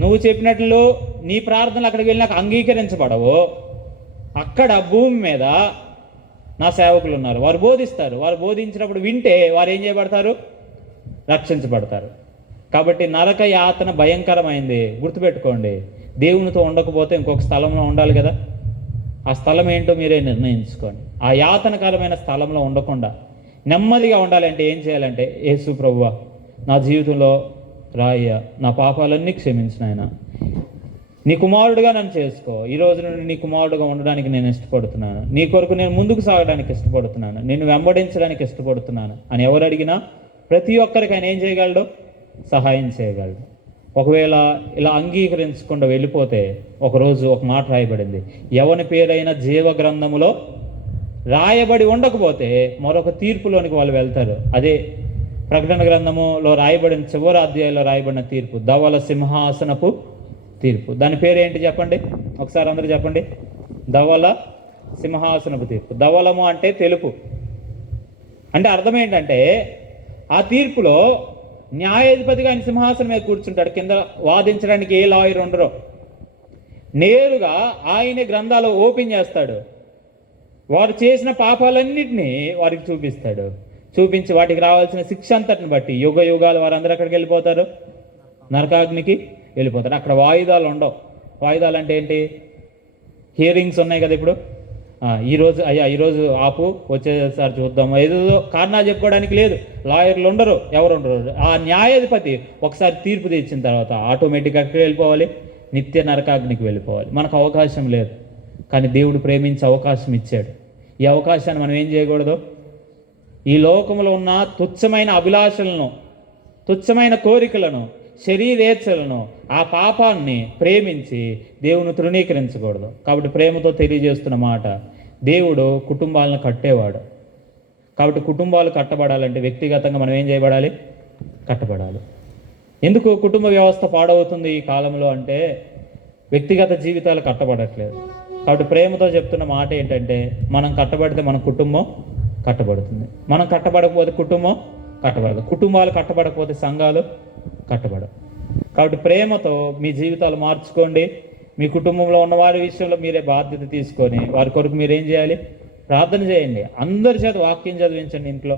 నువ్వు చెప్పినట్లు నీ ప్రార్థనలు అక్కడికి వెళ్ళినాక అంగీకరించబడవు. అక్కడ భూమి మీద నా సేవకులు ఉన్నారు, వారు బోధిస్తారు. వారు బోధించినప్పుడు వింటే వారు ఏం చేయబడతారు? రక్షించబడతారు. కాబట్టి నరక యాతన భయంకరమైంది. గుర్తుపెట్టుకోండి. దేవునితో ఉండకపోతే ఇంకొక స్థలంలో ఉండాలి కదా. ఆ స్థలం ఏంటో మీరే నిర్ణయించుకోండి. ఆ యాతనకరమైన స్థలంలో ఉండకుండా నెమ్మదిగా ఉండాలంటే ఏం చేయాలంటే, యేసు ప్రభువా నా జీవితంలో రాయ్యా, నా పాపాలన్నీ క్షమించిన ఆయన, నీ కుమారుడుగా నన్ను చేసుకో. ఈ రోజు నుండి నీ కుమారుడుగా ఉండడానికి నేను ఇష్టపడుతున్నాను. నీ కొరకు నేను ముందుకు సాగడానికి ఇష్టపడుతున్నాను. నిన్ను వెంబడించడానికి ఇష్టపడుతున్నాను అని ఎవరు అడిగినా ప్రతి ఒక్కరికి ఆయన ఏం చేయగలడు? సహాయం చేయగలడు. ఒకవేళ ఇలా అంగీకరించకుండా వెళ్ళిపోతే ఒకరోజు ఒక మాట రాయబడింది, ఎవని పేరైనా జీవ గ్రంథములో రాయబడి ఉండకపోతే మరొక తీర్పులోనికి వాళ్ళు వెళ్తారు. అదే ప్రకటన గ్రంథములో రాయబడిన చివరి అధ్యాయంలో రాయబడిన తీర్పు, ధవల సింహాసనపు తీర్పు. దాని పేరేంటి చెప్పండి ఒకసారి, అందరూ చెప్పండి. ధవల సింహాసనపు తీర్పు. ధవలము అంటే తెలుపు. అంటే అర్థం ఏంటంటే, ఆ తీర్పులో న్యాయాధిపతిగా ఆయన సింహాసనం మీద కూర్చుంటాడు. కింద వాదించడానికి ఏ లాయర్ ఉండరు. నేరుగా ఆయనే గ్రంథాలు ఓపెన్ చేస్తాడు. వారు చేసిన పాపాలన్నింటినీ వారికి చూపిస్తాడు. చూపించి వాటికి రావాల్సిన శిక్ష అంతటిని బట్టి యుగ యుగాలు వారందరూ అక్కడికి వెళ్ళిపోతారు, నరకాగ్నికి వెళ్ళిపోతారు. అక్కడ వాయిదాలు ఉండవు. వాయిదాలు అంటే ఏంటి? హియరింగ్స్ ఉన్నాయి కదా ఇప్పుడు. ఈరోజు ఆపు, వచ్చేసారి చూద్దాం, ఏదో కారణాలు చెప్పుకోవడానికి లేదు. లాయర్లు ఉండరు, ఎవరు ఉండరు. ఆ న్యాయాధిపతి ఒకసారి తీర్పు తెచ్చిన తర్వాత ఆటోమేటిక్గా అక్కడికి వెళ్ళిపోవాలి, నిత్య నరకాగ్నికి వెళ్ళిపోవాలి. మనకు అవకాశం లేదు. కానీ దేవుడు ప్రేమించి అవకాశం ఇచ్చాడు. ఈ అవకాశాన్ని మనం ఏం చేయకూడదు? ఈ లోకంలో ఉన్న తుచ్చమైన అభిలాషలను, తుచ్చమైన కోరికలను, శరీరేచ్ఛలను, ఆ పాపాన్ని ప్రేమించి దేవుని తృణీకరించకూడదు. కాబట్టి ప్రేమతో తెలియజేస్తున్న మాట, దేవుడు కుటుంబాలను కట్టేవాడు. కాబట్టి కుటుంబాలు కట్టబడాలంటే వ్యక్తిగతంగా మనం ఏం చేయబడాలి? కట్టబడాలి. ఎందుకు కుటుంబ వ్యవస్థ పాడవుతుంది ఈ కాలంలో అంటే, వ్యక్తిగత జీవితాలు కట్టబడట్లేదు. కాబట్టి ప్రేమతో చెప్తున్న మాట ఏంటంటే, మనం కట్టబడితే మన కుటుంబం కట్టబడుతుంది. మనం కట్టబడకపోతే కుటుంబం కట్టబడదు. కుటుంబాలు కట్టబడకపోతే సంఘాలు కట్టబడవు. కాబట్టి ప్రేమతో మీ జీవితాలు మార్చుకోండి. మీ కుటుంబంలో ఉన్న వారి విషయంలో మీరే బాధ్యత తీసుకొని వారి కొరకు మీరేం చేయాలి? ప్రార్థన చేయండి. అందరి చేత వాక్యం చదివించండి. ఇంట్లో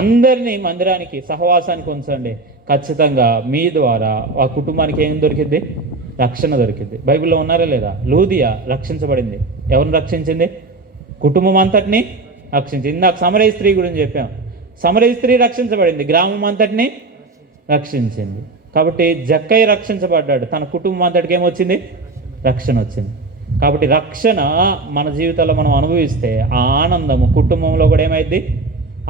అందరినీ మందిరానికి, సహవాసానికి ఉంచండి. ఖచ్చితంగా మీ ద్వారా ఆ కుటుంబానికి ఏం దొరికింది? రక్షణ దొరికింది. బైబిల్లో ఉన్నారా లేదా? లూదియా రక్షించబడింది. ఎవరిని రక్షించింది? కుటుంబం అంతటిని రక్షించింది. ఇందాక సమరయ స్త్రీ గురించి చెప్పాం. సమరయ స్త్రీ రక్షించబడింది, గ్రామం అంతటిని రక్షించింది. కాబట్టి జక్కయ్య రక్షించబడ్డాడు, తన కుటుంబం అంతటికి ఏమొచ్చింది? రక్షణ వచ్చింది. కాబట్టి రక్షణ మన జీవితాల్లో మనం అనుభవిస్తే ఆ ఆనందము కుటుంబంలో కూడా ఏమైంది?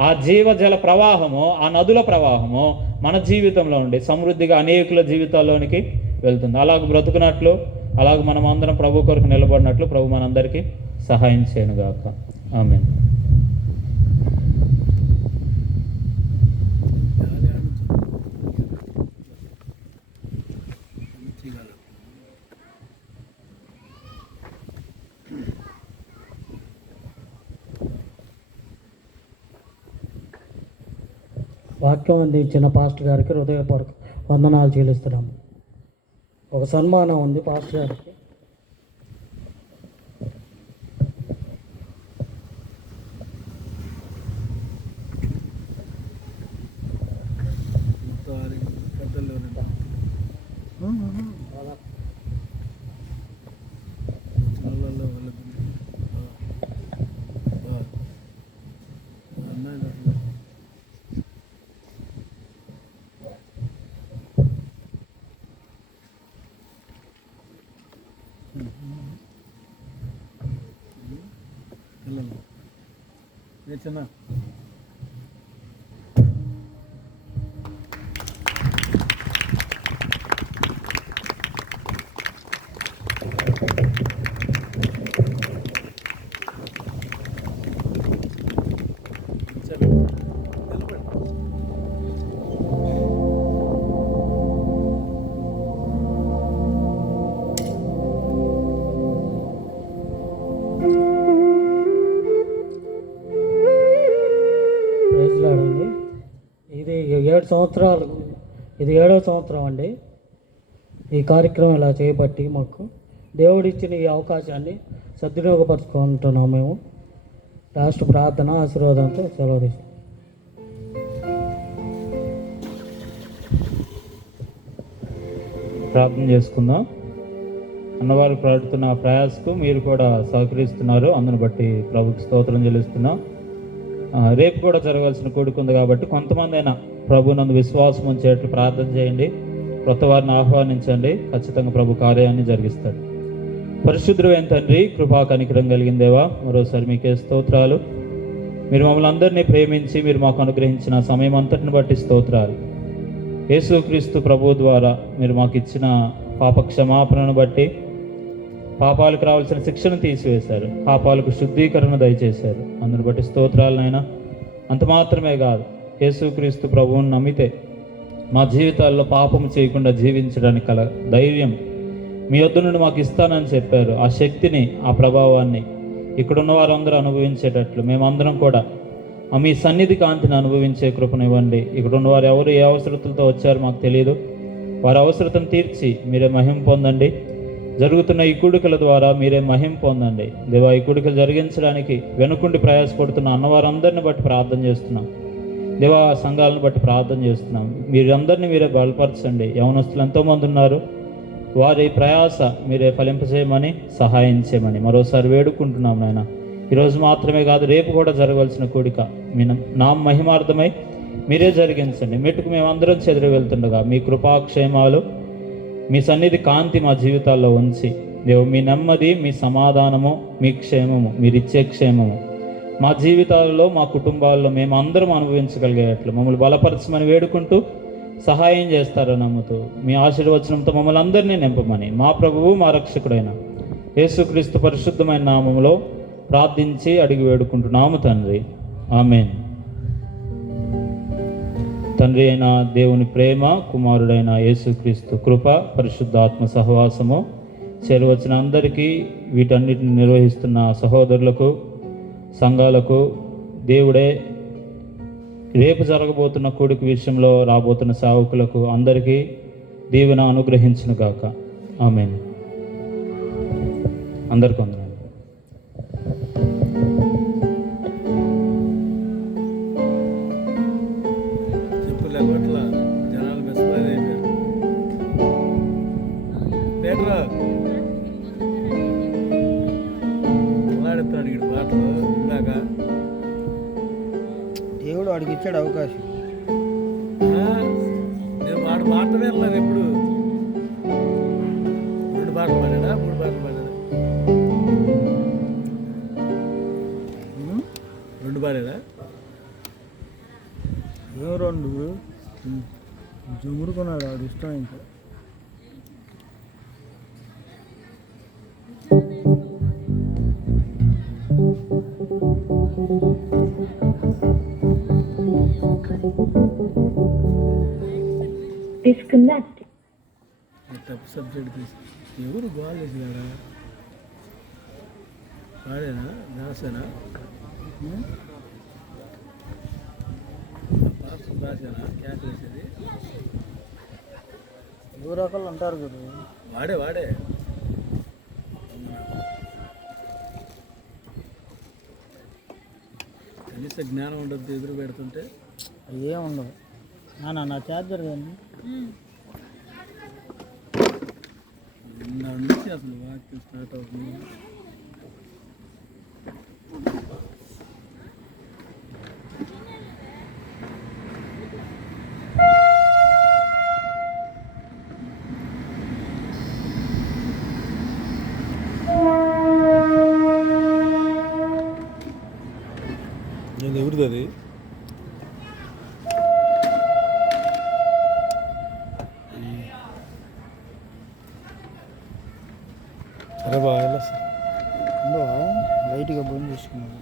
ఆ జీవజల ప్రవాహము, ఆ నదుల ప్రవాహము మన జీవితంలో ఉండి సమృద్ధిగా అనేకుల జీవితాల్లోనికి వెళ్తుంది. అలాగ బ్రతుకున్నట్లు, అలాగ మనం అందరం ప్రభు కొరకు నిలబడినట్లు ప్రభు మనందరికీ సహాయం చేయనుగాక. ఆమేన్. వాక్యం అందించిన పాస్టర్ గారికి హృదయపూర్వక వందనాలు చెల్లిస్తున్నాము. ఒక సన్మానం ఉంది పాస్టర్ గారికి. చిన్న ప్రైజ్లాడండి. ఇది 7 సంవత్సరాలు, ఇది 7వ సంవత్సరం అండి ఈ కార్యక్రమం ఇలా చేయబట్టి. మాకు దేవుడిచ్చిన ఈ అవకాశాన్ని సద్వినియోగపరచుకుంటున్నాం మేము. లాస్ట్ ప్రార్థన ఆశీర్వాదంతో సెలవు తీసుకుంటాం. ప్రార్థన చేసుకుందాం. అన్నవారు పాడుతున్న ప్రయాసకు మీరు కూడా సహకరిస్తున్నారు, అందును బట్టి ప్రభుకి స్తోత్రం చెల్లిస్తున్నాం. రేపు కూడా జరగాల్సిన కూడిక ఉంది కాబట్టి కొంతమంది అయినా ప్రభునందు విశ్వాసం ఉంచేట్లు ప్రార్థన చేయండి. కొత్త వారిని ఆహ్వానించండి. ఖచ్చితంగా ప్రభు కార్యాన్ని జరిగిస్తాడు. పరిశుద్ధుడైన తండ్రి, కృపా కనికరం కలిగిన దేవా, మరోసారి మీకే స్తోత్రాలు. మీరు మమ్మల్ని అందరినీ ప్రేమించి మీరు మాకు అనుగ్రహించిన సమయం అంతటిని బట్టి స్తోత్రాలు. యేసుక్రీస్తు ప్రభు ద్వారా మీరు మాకు ఇచ్చిన పాప క్షమాపణను బట్టి పాపాలకు రావాల్సిన శిక్షను తీసివేశారు, పాపాలకు శుద్ధీకరణ దయచేశారు. అందుని బట్టి స్తోత్రాలనైనా. అంత మాత్రమే కాదు, యేసుక్రీస్తు ప్రభువుని నమ్మితే మా జీవితాల్లో పాపము చేయకుండా జీవించడానికి కల ధైర్యం మీ వద్ద నుండి మాకు ఇస్తానని చెప్పారు. ఆ శక్తిని, ఆ ప్రభావాన్ని ఇక్కడున్న వారందరూ అనుభవించేటట్లు మేమందరం కూడా మీ సన్నిధి కాంతిని అనుభవించే కృపనివ్వండి. ఇక్కడున్న వారు ఎవరు ఏ అవసరతలతో వచ్చారో మాకు తెలియదు. వారి అవసరతను తీర్చి మీరే మహిమ పొందండి. జరుగుతున్న ఈ కూడికల ద్వారా మీరే మహిమ పొందండి దేవా. ఈ కూడికలు జరిగించడానికి వెనుకుండి ప్రయాసపడుతున్న అన్నవారందరిని బట్టి ప్రార్థన చేస్తున్నాం దేవా. సంఘాలను బట్టి ప్రార్థన చేస్తున్నాం. మీరందరినీ మీరే బలపరచండి. యవనస్తులు ఎంతోమంది ఉన్నారు, వారి ప్రయాస మీరే ఫలింపజేయమని, సహాయం చేయమని మరోసారి వేడుకుంటున్నాం నాయన. ఈరోజు మాత్రమే కాదు, రేపు కూడా జరగవలసిన కూడిక మీ నా మహిమార్థమై మీరే జరిగించండి. మెట్టుకు మేమందరం చెదిరి వెళ్తుండగా మీ కృపాక్షేమాలు, మీ సన్నిధి కాంతి మా జీవితాల్లో ఉంచి దేవు, మీ నెమ్మది, మీ సమాధానము, మీ క్షేమము, మీరిచ్చే క్షేమము మా జీవితాల్లో, మా కుటుంబాల్లో మేము అందరం అనుభవించగలిగేట్లు మమ్మల్ని బలపరచమని వేడుకుంటూ సహాయం చేస్తారని నమ్ముతూ మీ ఆశీర్వచనంతో మమ్మల్ని అందరినీ నింపమని మా ప్రభువు మా రక్షకుడైన యేసుక్రీస్తు పరిశుద్ధమైన నామములో ప్రార్థించి అడిగి వేడుకుంటున్నాము తండ్రి. ఆమేన్. తండ్రి అయిన దేవుని ప్రేమ, కుమారుడైన యేసుక్రీస్తు కృప, పరిశుద్ధాత్మ సహవాసము చేరువచ్చిన అందరికీ, వీటన్నిటిని నిర్వహిస్తున్న సహోదరులకు, సంఘాలకు దేవుడే రేపు జరగబోతున్న కూడిక విషయంలో రాబోతున్న సేవకులకు అందరికీ దేవుని అనుగ్రహించును గాక. ఆమేన్. అందరికీ వందనాలు. చెప్పు లేకపోట్లా జనాలు మెస్పరైజ్ అయిపోయారు. పేట్రా అలాడెత్తాడు ఇక్కడ పాటలు ఇందాక. దేవుడు వాడికి ఇచ్చాడు అవకాశం. నేను వాడు మాట వినలేదు ఎప్పుడు. 2 పాటలు పాడాడా 3 పాటలు పాడాడా? 2 పాడాడా? ఏం 2 జుమురుకున్నాడు వాడు ఇష్టం ఇంకా. Disconnect. తప్పు సబ్జెక్ట్ తీసి ఎవరు గోల్ వేసినాడా? వాడేనా రాసేనా? రాసేనా క్యాష్ వేసేది? ఊరకలు అంటారు కదా. వాడే కనీస జ్ఞానం ఉండద్దు ఎదురు పెడుతుంటే. ఏం ఉండదు. నా ఛార్జర్ కానీ నా నుంచి అసలు వాక్యం స్టార్ట్ అవుతుంది. నేను ఎవరిది అది? అరే బాగా ఉండవా లైట్గా బంద్ చేసుకున్నాను.